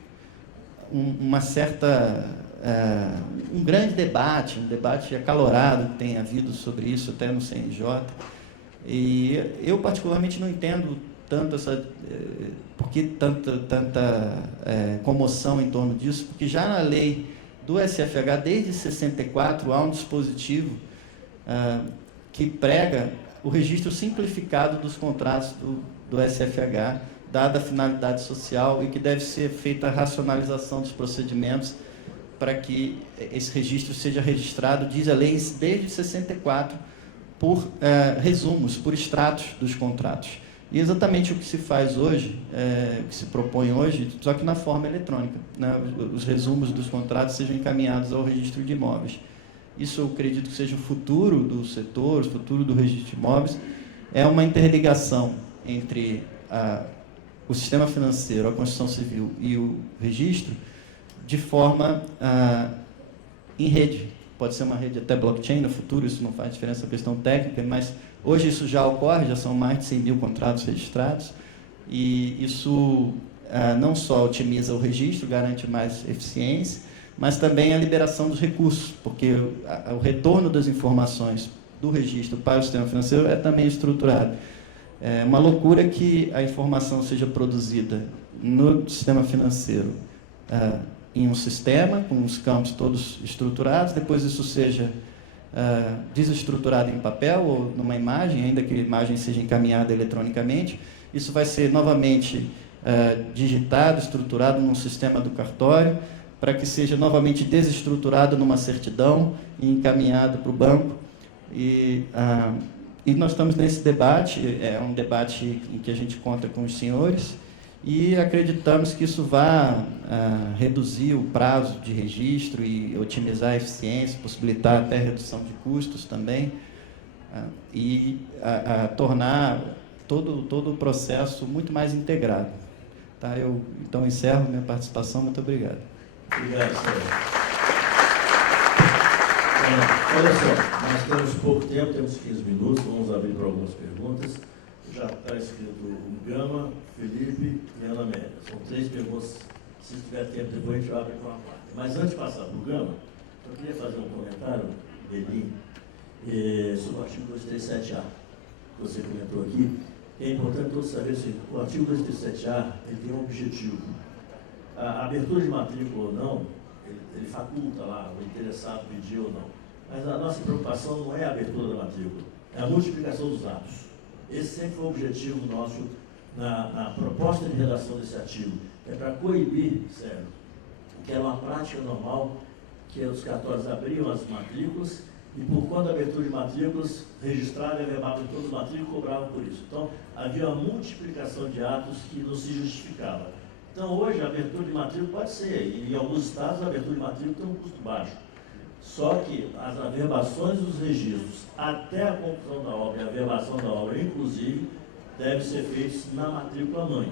um grande debate, um debate acalorado que tem havido sobre isso até no CNJ. E eu particularmente não entendo tanto por que tanta comoção em torno disso, porque já na lei do SFH, desde 64, há um dispositivo que prega o registro simplificado dos contratos do SFH, dada a finalidade social, e que deve ser feita a racionalização dos procedimentos para que esse registro seja registrado, diz a lei, desde 64, por resumos, por extratos dos contratos. E exatamente o que se faz hoje, o que se propõe hoje, só que na forma eletrônica, né? Os resumos dos contratos sejam encaminhados ao registro de imóveis. Isso eu acredito que seja o futuro do setor, o futuro do registro de imóveis. É uma interligação entre o sistema financeiro, a construção civil e o registro, de forma em rede. Pode ser uma rede até blockchain no futuro, isso não faz diferença, é questão técnica, mas hoje isso já ocorre, já são mais de 100 mil contratos registrados, e isso não só otimiza o registro, garante mais eficiência, mas também a liberação dos recursos, porque o retorno das informações do registro para o sistema financeiro é também estruturado. É uma loucura que a informação seja produzida no sistema financeiro em um sistema, com os campos todos estruturados, depois isso seja desestruturado em papel ou numa imagem, ainda que a imagem seja encaminhada eletronicamente. Isso vai ser novamente digitado, estruturado num sistema do cartório, para que seja novamente desestruturado numa certidão e encaminhado para o banco. E nós estamos nesse debate, é um debate em que a gente conta com os senhores, e acreditamos que isso vai reduzir o prazo de registro e otimizar a eficiência, possibilitar até redução de custos também, e tornar todo o processo muito mais integrado. Tá? Eu, então, encerro minha participação. Muito obrigado. Obrigado, Sérgio. Olha só, nós temos pouco tempo, temos 15 minutos, vamos abrir para algumas perguntas. Já está escrito o Gama, Felipe e Ana Amélia. São 3 perguntas. Se tiver tempo, depois a gente abre para uma quarta. Mas antes de passar para o Gama, Eu queria fazer um comentário, Belim, sobre o artigo 237A, que você comentou aqui. É importante todos saberem assim, o artigo 237A ele tem um objetivo. A abertura de matrícula ou não, ele faculta lá o interessado pedir ou não. Mas a nossa preocupação não é a abertura da matrícula, é a multiplicação dos atos. Esse sempre foi o objetivo nosso na proposta de redação desse artigo. É para coibir, sério, que era uma prática normal, que os cartórios abriam as matrículas e, por conta da abertura de matrículas, registravam e averbava todas as matrículas e cobravam por isso. Então, havia uma multiplicação de atos que não se justificava. Então, hoje, a abertura de matrícula pode ser, e em alguns estados, a abertura de matrícula tem um custo baixo. Só que as averbações dos registros, até a conclusão da obra e a averbação da obra, inclusive, devem ser feitos na matrícula mãe.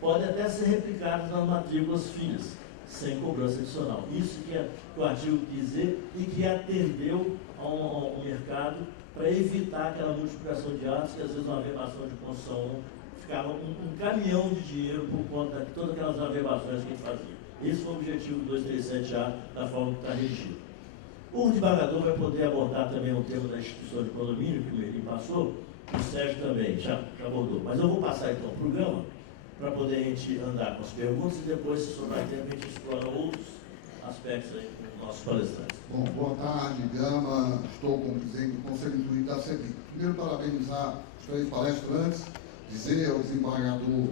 Podem até ser replicados nas matrículas filhas, sem cobrança adicional. Isso que o artigo quis dizer e que atendeu ao mercado para evitar aquela multiplicação de atos, que às vezes uma averbação de construção ficava um caminhão de dinheiro por conta de todas aquelas averbações que a gente fazia. Esse foi o objetivo do 237A, da forma que está regido. O desembargador vai poder abordar também o tema da instituição de condomínio, que o Melim passou, o Sérgio também já abordou. Mas eu vou passar então o programa, para poder a gente andar com as perguntas e depois, se sobrar tempo, a gente explora outros aspectos aí com nossos palestrantes. Bom, boa tarde, Gama. Estou como presidente do Conselho Jurídico da CEBIC. Primeiro, parabenizar os 3 palestrantes, dizer ao desembargador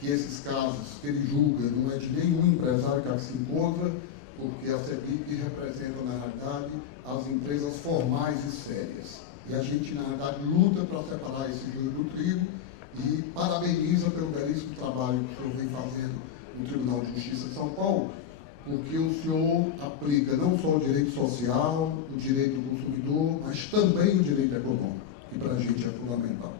que esses casos que ele julga não é de nenhum empresário que aqui se encontra, porque a CEBIC representa, na realidade, as empresas formais e sérias. E a gente, na realidade, luta para separar esse joio do trigo e parabeniza pelo belíssimo trabalho que o senhor vem fazendo no Tribunal de Justiça de São Paulo, porque o senhor aplica não só o direito social, o direito do consumidor, mas também o direito econômico, que para a gente é fundamental.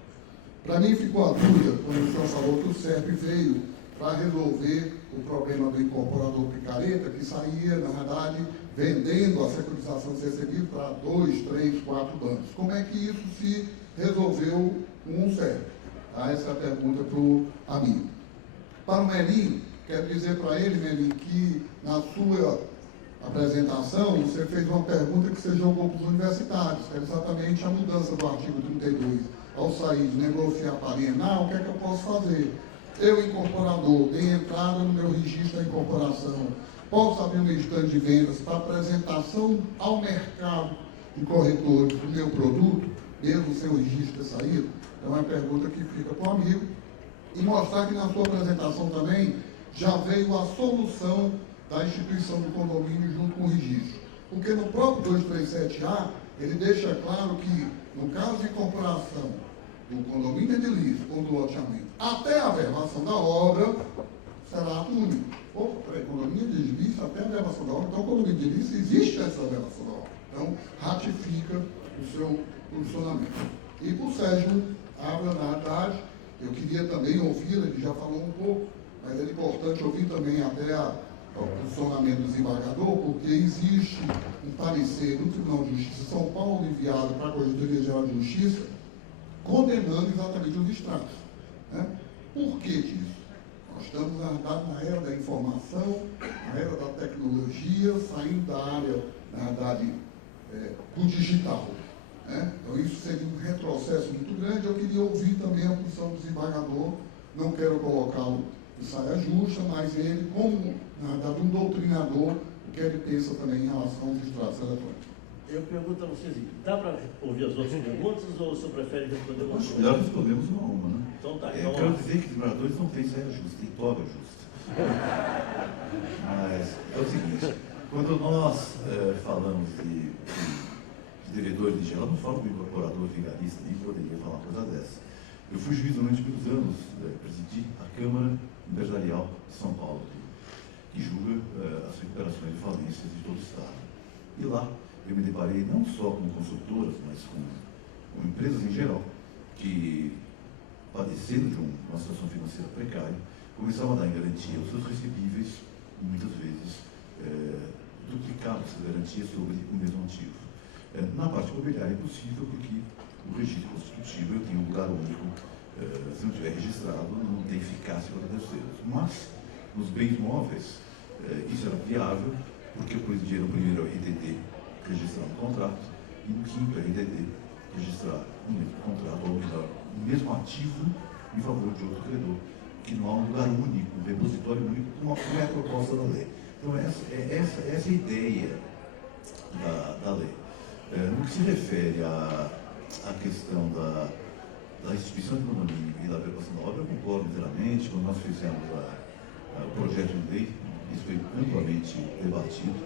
Para mim ficou a dúvida, quando o senhor falou que o SERP veio para resolver o problema do incorporador picareta, que saía, na verdade, vendendo a securitização de recebíveis para 2, 3, 4 bancos. Como é que isso se resolveu com o SERP? Essa é a pergunta para o amigo. Para o Melim, quero dizer para ele, Melim, que na sua apresentação você fez uma pergunta que você jogou para os universitários, que é exatamente a mudança do artigo 32. Ao sair de negociar para alienar, o que é que eu posso fazer? Eu, incorporador, dei entrada no meu registro da incorporação, posso abrir meu estande de vendas para apresentação ao mercado de corretores do meu produto, mesmo sem o registro ter saído? É uma pergunta que fica para o amigo. E mostrar que na sua apresentação também já veio a solução da instituição do condomínio junto com o registro. Porque no próprio 237A, ele deixa claro que, no caso de incorporação do condomínio edilício ou do loteamento, até a averbação da obra, será ato único. Condomínio edilício até a averbação da obra. Então, o condomínio edilício existe essa averbação da obra. Então, ratifica o seu funcionamento. E para o Sérgio Ávila, na verdade, eu queria também ouvi-lo, ele já falou um pouco, mas é importante ouvir também até o funcionamento do desembargador, porque existe um parecer do Tribunal de Justiça de São Paulo enviado para a Corregedoria Geral de Justiça, condenando exatamente os estragos. Né? Por que disso? Nós estamos, na verdade, na era da informação, na era da tecnologia, saindo da área, na verdade, do digital. Né? Então, isso seria um retrocesso muito grande. Eu queria ouvir também a posição do desembargador, não quero colocá-lo em saia justa, mas ele, como, na verdade, um doutrinador, o que ele pensa também em relação aos extratos eletrônicos. Eu pergunto a vocês, dá para ouvir as outras perguntas ou o senhor prefere responder uma? Acho melhor respondemos uma a uma, né? Então tá, Eu quero dizer que os desembargadores não têm saia justa, têm toga justa. Mas é o seguinte, quando nós falamos de devedores de geral, não falo do incorporador vigarista, nem poderia falar uma coisa dessa. Eu fui juiz durante muitos anos, presidi a Câmara Empresarial de São Paulo, que julga as recuperações de falências de todo o Estado. E lá eu me deparei não só com consultoras, mas com empresas em geral, que, padecendo de uma situação financeira precária, começavam a dar em garantia os seus recebíveis, e muitas vezes duplicavam essa garantia sobre o mesmo ativo. Na parte imobiliária é possível, porque o registro constitutivo eu tenho um lugar único, se não tiver registrado, não tem eficácia para terceiros. Mas, nos bens móveis, isso era viável, porque eu presidia no primeiro RTD registrar um contrato e no quinto RTD registrar um mesmo contrato, ou melhor, um mesmo ativo em favor de outro credor, que não há um lugar único, um repositório único, como é a proposta da lei. Então, essa é a ideia da lei. No que se refere à questão da instituição de condomínio e da adequação da obra, eu concordo inteiramente. Quando nós fizemos o projeto de lei, isso foi amplamente debatido,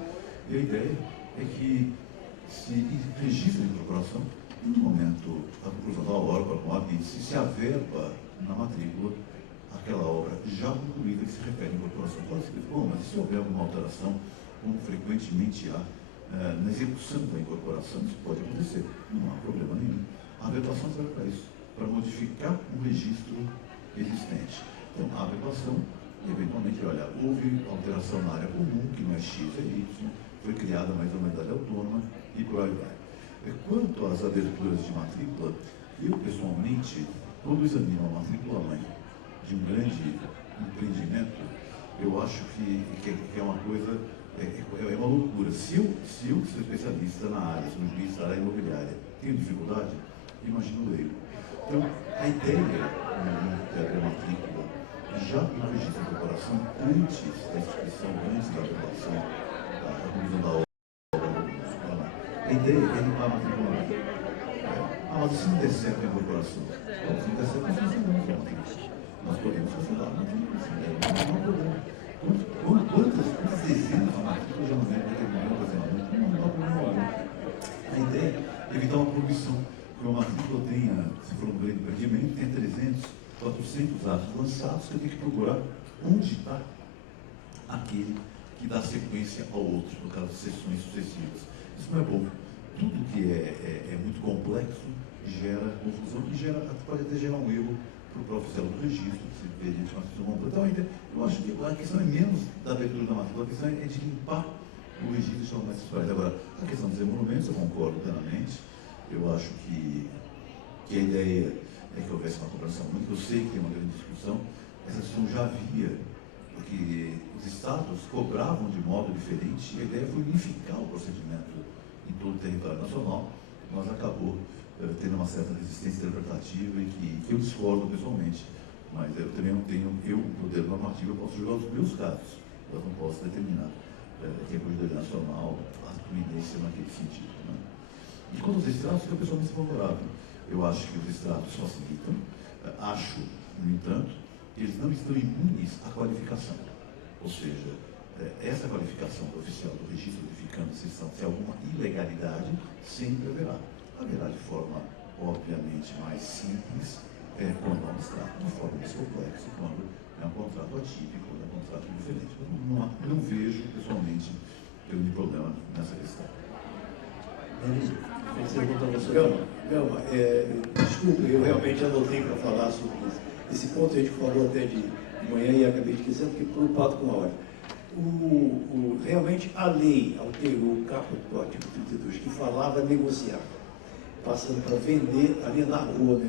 e a ideia é que se registre a incorporação e, no momento da conclusão da obra, com a BITS, se a verba na matrícula, aquela obra já concluída que se refere à incorporação. Pode ser, bom, mas se houver alguma alteração, como frequentemente há, na execução da incorporação, isso pode acontecer, não há problema nenhum. A adequação serve para isso, para modificar um registro existente. Então, a adequação, eventualmente, olha, houve alteração na área comum, que não é X, é Y, foi criada mais uma unidade autônoma e por aí vai. Quanto às aberturas de matrícula, eu, pessoalmente, quando examino a matrícula-mãe de um grande empreendimento, eu acho que é uma coisa, é uma loucura. Se eu que sou especialista na área, sou juiz da área imobiliária, tenho dificuldade, imagino o leigo. Então, a ideia da matrícula, já no registro da corporação, antes da inscrição, antes da aprovação, da conclusão da obra, a ideia é limpar a matrícula. Mas se não der certo a incorporação, se não der certo, nós cancelamos a matrícula. Nós podemos cancelar a matrícula, não há problema. Quantas dezenas de matrículas já não vem determinado cancelamento? Não há problema algum. A ideia é evitar uma poluição, que uma matrícula tenha, se for um grande empreendimento, tenha 300, 400 atos lançados, que eu tenho que procurar onde está aquele que dá sequência ao outro, no caso de sessões sucessivas. Isso não é bom. Tudo que é muito complexo gera confusão e pode até gerar um erro para o próprio célula do registro, se perder uma sessão completa. Então, eu acho que a questão é menos da abertura da matrícula, a questão é de limpar o registro e tornar mais transparente. Agora, a questão dos emolumentos, eu concordo plenamente. Eu acho que a ideia é que houvesse uma cooperação única. Eu sei que tem uma grande discussão. Essa discussão já havia, porque os estados cobravam de modo diferente e a ideia foi unificar o procedimento em todo o território nacional, mas acabou tendo uma certa resistência interpretativa e que eu discordo pessoalmente, mas eu também não tenho, o poder normativo, eu posso julgar os meus casos, eu não posso determinar que a Corregedoria Nacional a fluidência naquele sentido. Né? E quanto aos extratos, eu pessoalmente sou favorável. Eu acho que os extratos facilitam, acho, no entanto, que eles não estão imunes à qualificação, ou seja, essa qualificação oficial do registro, verificando se há alguma ilegalidade, sempre haverá de forma, obviamente, mais simples, quando há um extrato, de forma mais complexa, quando é um contrato atípico, é um contrato diferente. Eu não vejo, pessoalmente, grande problema nessa questão. Gama, desculpe, eu realmente anotei para falar sobre isso. Esse ponto a gente falou até de manhã e acabei esquecendo, porque preocupado com a hora. Realmente a lei alterou o caput do artigo 32, que falava negociar, passando para vender ali na rua,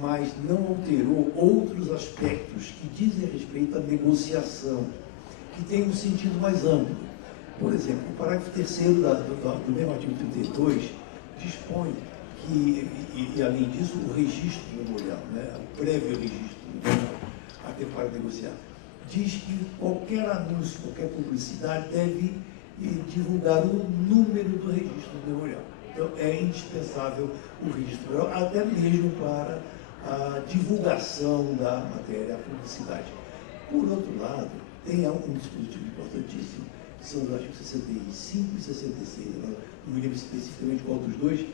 mas não alterou outros aspectos que dizem respeito à negociação, que tem um sentido mais amplo. Por exemplo, o parágrafo 3º do mesmo artigo 32 dispõe que, e além disso, o registro memorial, o prévio registro memorial, até para negociar, diz que qualquer anúncio, qualquer publicidade deve divulgar o número do registro memorial. Então, é indispensável o registro memorial, até mesmo para a divulgação da matéria, a publicidade. Por outro lado, tem um dispositivo importantíssimo, que são os artigos 65 e 66, não me lembro especificamente qual dos dois,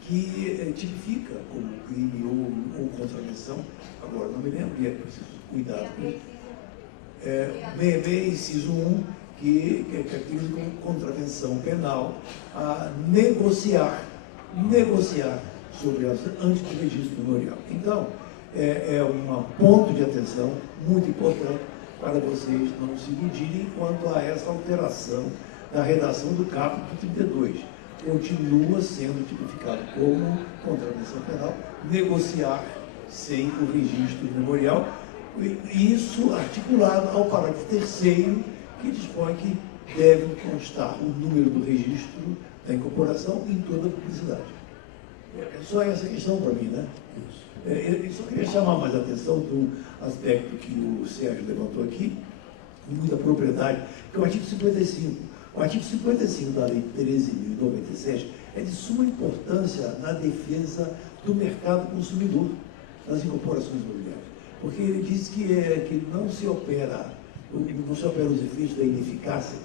que tipifica como crime ou contravenção, agora não me lembro, e é preciso cuidado com isso. 66, inciso 1, que caracteriza como contravenção penal a negociar sobre antes do registro memorial. Então, é um ponto de atenção muito importante para vocês não se iludirem quanto a essa alteração da redação do caput 32. Continua sendo tipificado como contravenção penal negociar sem o registro memorial, isso articulado ao parágrafo 3º, que dispõe que deve constar o número do registro da incorporação em toda a publicidade. É só essa questão para mim, né? Eu só queria chamar mais a atenção de um aspecto que o Sérgio levantou aqui, com muita propriedade, que é o artigo 55. O artigo 55 da Lei 13.097 é de suma importância na defesa do mercado consumidor das incorporações imobiliárias, porque ele diz que não se opera os efeitos da ineficácia,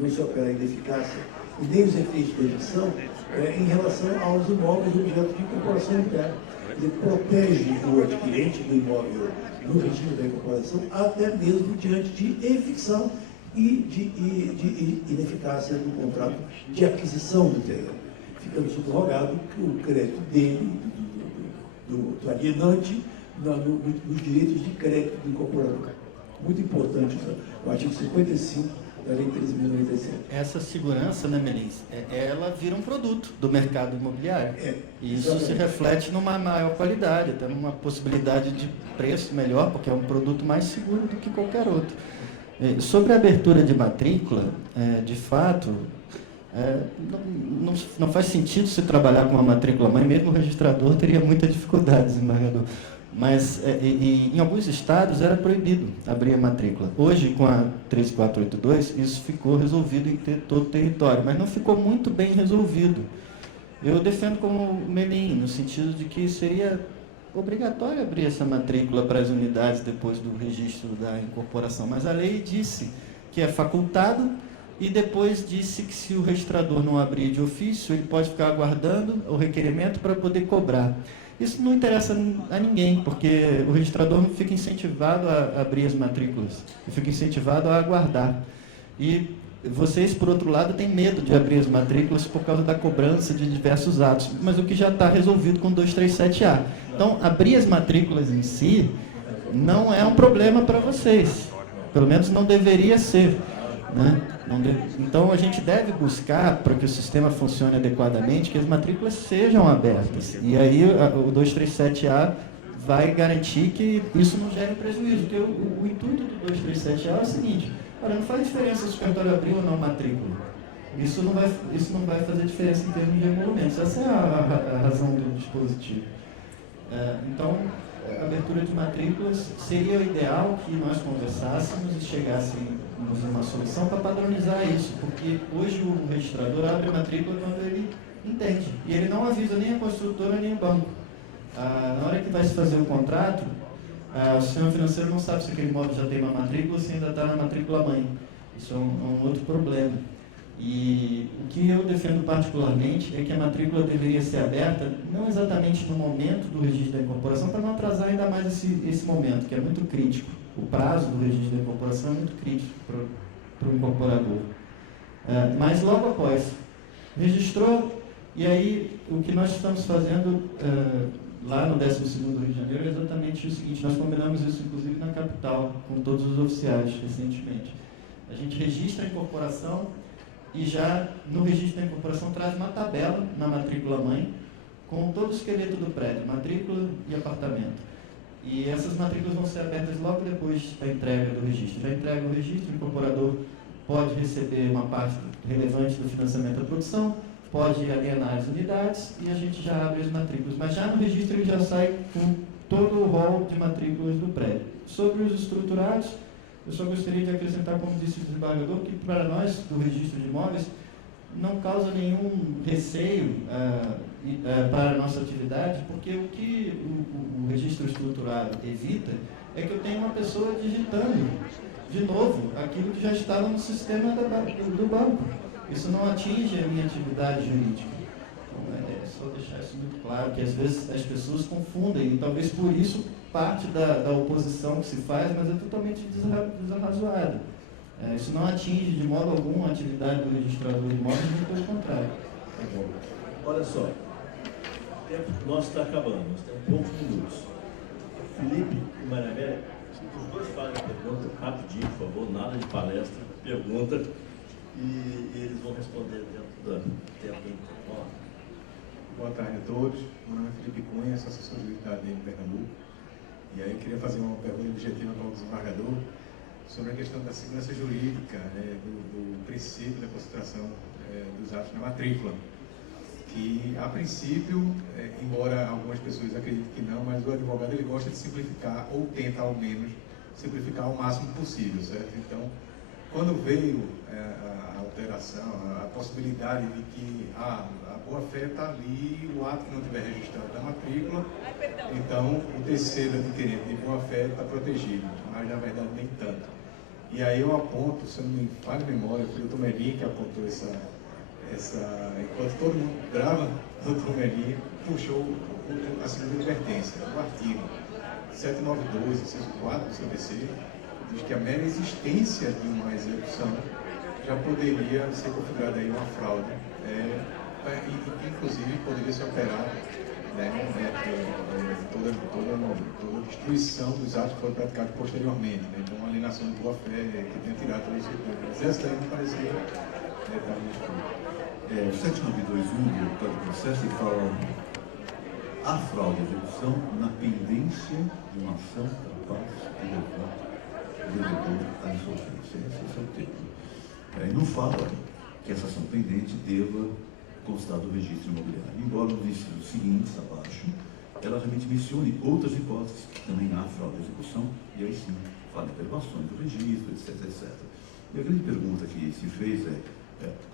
não se opera a ineficácia e nem os efeitos da edição em relação aos imóveis objeto de incorporação imobiliária. Ele protege o adquirente do imóvel no regime da incorporação até mesmo diante de eficção e de ineficácia do contrato de aquisição do terreno, ficando subrogado o crédito dele, do alienante, nos direitos de crédito do incorporador. Muito importante o artigo 55 da Lei 13.097. Essa segurança, né, Melins, ela vira um produto do mercado imobiliário. E isso se reflete numa maior qualidade, até numa possibilidade de preço melhor, porque é um produto mais seguro do que qualquer outro. Sobre a abertura de matrícula, de fato, não faz sentido se trabalhar com uma matrícula mãe, mesmo o registrador teria muita dificuldade, desembargador. Mas em alguns estados era proibido abrir a matrícula. Hoje, com a 13482, isso ficou resolvido em todo o território, mas não ficou muito bem resolvido. Eu defendo como Melim, no sentido de que seria obrigatório abrir essa matrícula para as unidades depois do registro da incorporação, mas a lei disse que é facultado e depois disse que se o registrador não abrir de ofício, ele pode ficar aguardando o requerimento para poder cobrar. Isso não interessa a ninguém, porque o registrador não fica incentivado a abrir as matrículas, ele fica incentivado a aguardar. E vocês, por outro lado, têm medo de abrir as matrículas por causa da cobrança de diversos atos, mas o que já está resolvido com 237A. Então, abrir as matrículas em si não é um problema para vocês, pelo menos não deveria ser, né? Então, a gente deve buscar, para que o sistema funcione adequadamente, que as matrículas sejam abertas. E aí, o 237A vai garantir que isso não gere prejuízo, porque o intuito do 237A é o seguinte: olha, não faz diferença se o cartório abrir ou não matrícula. Isso não vai fazer diferença em termos de emolumentos. Essa é a razão do dispositivo. Então, a abertura de matrículas seria o ideal que nós conversássemos e chegássemos a uma solução para padronizar isso, porque hoje o registrador abre a matrícula quando ele entende, e ele não avisa nem a construtora nem o banco. Na hora que vai se fazer o contrato, o sistema financeiro não sabe se aquele imóvel já tem uma matrícula ou se ainda está na matrícula mãe. Isso é um outro problema. E o que eu defendo particularmente é que a matrícula deveria ser aberta não exatamente no momento do registro da incorporação, para não atrasar ainda mais esse momento, que é muito crítico. O prazo do registro da incorporação é muito crítico para o incorporador. Mas logo após, registrou, e aí o que nós estamos fazendo lá no 12º Rio de Janeiro é exatamente o seguinte: nós combinamos isso inclusive na capital, com todos os oficiais recentemente. A gente registra a incorporação e já no registro da incorporação traz uma tabela na matrícula mãe com todo o esqueleto do prédio, matrícula e apartamento. E essas matrículas vão ser abertas logo depois da entrega do registro. Já entrega o registro, o incorporador pode receber uma parte relevante do financiamento da produção, pode alienar as unidades e a gente já abre as matrículas. Mas já no registro ele já sai com todo o rol de matrículas do prédio. Sobre os estruturados, eu só gostaria de acrescentar, como disse o desembargador, que para nós, do registro de imóveis, não causa nenhum receio para a nossa atividade, porque o que o registro estruturado evita é que eu tenha uma pessoa digitando de novo aquilo que já estava no sistema do banco. Isso não atinge a minha atividade jurídica. Então, é só deixar isso muito claro, que às vezes as pessoas confundem, e talvez por isso parte da oposição que se faz, mas é totalmente desarrazoada. Isso não atinge de modo algum a atividade do registrador de imóveis, muito pelo contrário. Tá bom. Olha só, o tempo nosso está acabando, nós temos poucos minutos. Felipe e Maria Amélia, os dois fazem a pergunta rapidinho, por favor, nada de palestra, pergunta, e eles vão responder dentro do tempo. Boa tarde a todos. Meu nome é Felipe Cunha, sou assessor de jurídico da ADM Pernambuco. E aí eu queria fazer uma pergunta objetiva para o desembargador. sobre a questão da segurança jurídica, né, do princípio da concentração dos atos na matrícula, que a princípio, embora algumas pessoas acreditem que não, mas o advogado ele gosta de simplificar, ou tenta ao menos simplificar o máximo possível, certo? Então, quando veio a alteração, a possibilidade de que a boa-fé está ali, o ato que não estiver registrado na matrícula, então o terceiro adquirente de boa-fé está protegido, mas na verdade nem tanto. E aí eu aponto, se eu não me falha a memória, foi o Dr. Melim que apontou enquanto todo mundo grava, o Dr. Melim puxou a segunda advertência, o artigo 792, inciso 4 do CPC, diz que a mera existência de uma execução já poderia ser configurada aí uma fraude, e inclusive poderia se operar, né, toda a destruição dos atos que foram praticados posteriormente, né? Então uma alienação de boa-fé que tenha tirado todo esse tempo. Mas essa aí me parecia estar no estudo. O 7921 do Código de Processo fala a fraude à execução na pendência de uma ação capaz de levar o devedor à insolvência. Esse é o termo. E não fala que essa ação pendente deva constar do registro imobiliário. Embora nos incisos seguintes, abaixo, ela realmente mencione outras hipóteses que também há fraude à execução, e aí sim fala em perturbações do registro, etc, etc. E a grande pergunta que se fez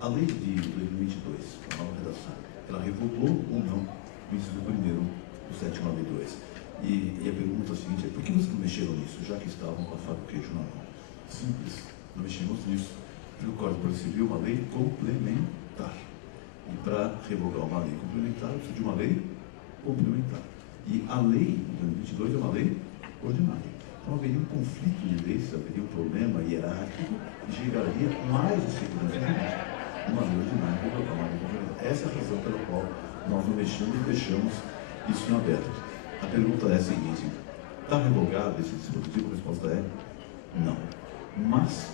a lei de 2022, a nova redação, ela revogou ou não o inciso primeiro do 792? E a pergunta seguinte é, por que vocês não mexeram nisso, já que estavam com a faca e o queijo na mão? Simples, não mexemos nisso. Pelo Código Civil, uma lei complementar. E para revogar uma lei complementar, precisa de uma lei complementar. E a lei de 2022 é uma lei ordinária. Então haveria um conflito de leis, haveria um problema hierárquico e geraria mais insegurança jurídica. Uma lei ordinária revogar uma lei complementar. Essa é a razão pela qual nós não mexemos e deixamos isso em aberto. A pergunta é a seguinte: está revogado esse dispositivo? A resposta é não. Mas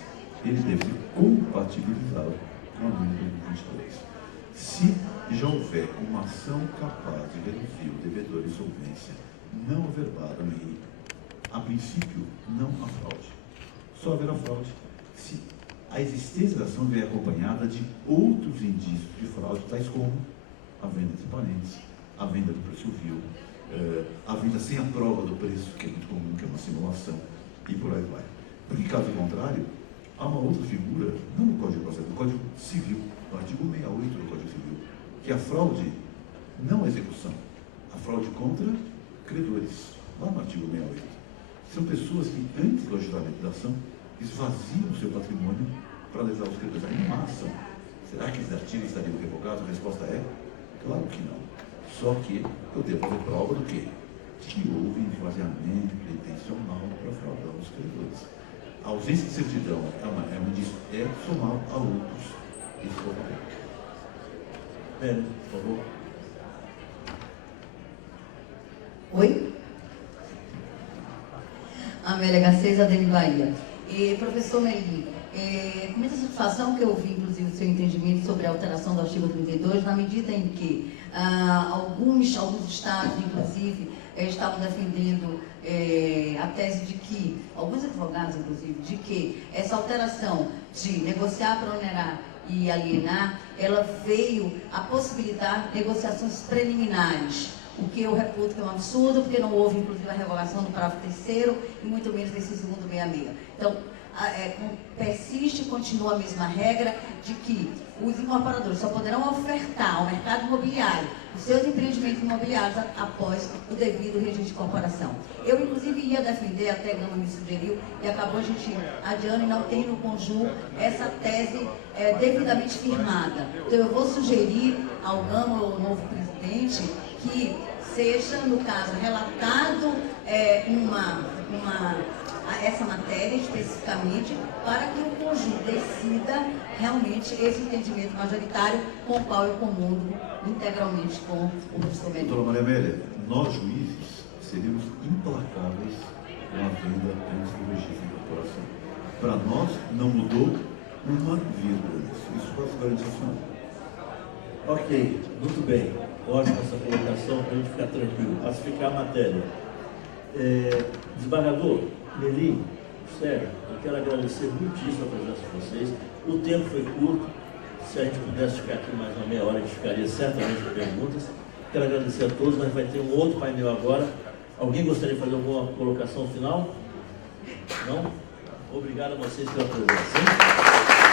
ele deve ser compatibilizado com a lei de 2022. Se já houver uma ação capaz de reduzir o devedor à insolvência não averbada na lei, a princípio não há fraude. Só haverá fraude se a existência da ação vier acompanhada de outros indícios de fraude, tais como a venda de parentes, a venda do preço vil, a venda sem a prova do preço, que é muito comum, que é uma simulação, e por aí vai. Porque, caso contrário, há uma outra figura, não no Código de Processo, no Código Civil, no artigo 68 do Código Civil, que é a fraude não a execução, a fraude contra credores, lá no artigo 68. São pessoas que, antes do ajuizamento da ação, esvaziam o seu patrimônio para lesar os credores. Aí uma ação. Será que esses artigos estariam revogados? A resposta é claro que não. Só que eu devo fazer prova do quê? De que houve esvaziamento intencional para fraudar os credores. A ausência de certidão é um indício somado a outros. Isso é o problema. Por favor. Oi? Amélia Garcês, ADM Bahia. Professor Melim, com muita satisfação que eu ouvi, inclusive, o seu entendimento sobre a alteração do artigo 32, na medida em que alguns estados, inclusive, estavam defendendo a tese de que, alguns advogados, inclusive, de que essa alteração de negociar para onerar e alienar, ela veio a possibilitar negociações preliminares, o que eu reputo que é um absurdo, porque não houve, inclusive, a revogação do parágrafo 3º e muito menos desse segundo 66. Então, persiste e continua a mesma regra de que os incorporadores só poderão ofertar ao mercado imobiliário os seus empreendimentos imobiliários após o devido registro de incorporação. Eu, inclusive, ia defender, até Gama me sugeriu, e acabou a gente adiando e não tem no conjunto essa tese devidamente firmada. Então, eu vou sugerir ao Gama, o novo presidente, que seja, no caso, relatado essa matéria especificamente, para que o conjunto decida realmente esse entendimento majoritário com o qual eu comungo integralmente com o professor Melim. Doutora Maria Amélia, nós juízes seríamos implacáveis com a venda antes do registro de incorporação. Para nós não mudou uma vírgula nisso. Isso pode se garantir a senhora. Ok, muito bem. Ótima essa colocação para a gente ficar tranquilo. Pacificar a matéria. Desembargador Melim, Sério, eu quero agradecer muitíssimo a presença de vocês. O tempo foi curto. Se a gente pudesse ficar aqui mais uma meia hora, a gente ficaria certamente com perguntas. Quero agradecer a todos, mas vai ter um outro painel agora. Alguém gostaria de fazer alguma colocação final? Não? Obrigado a vocês pela presença.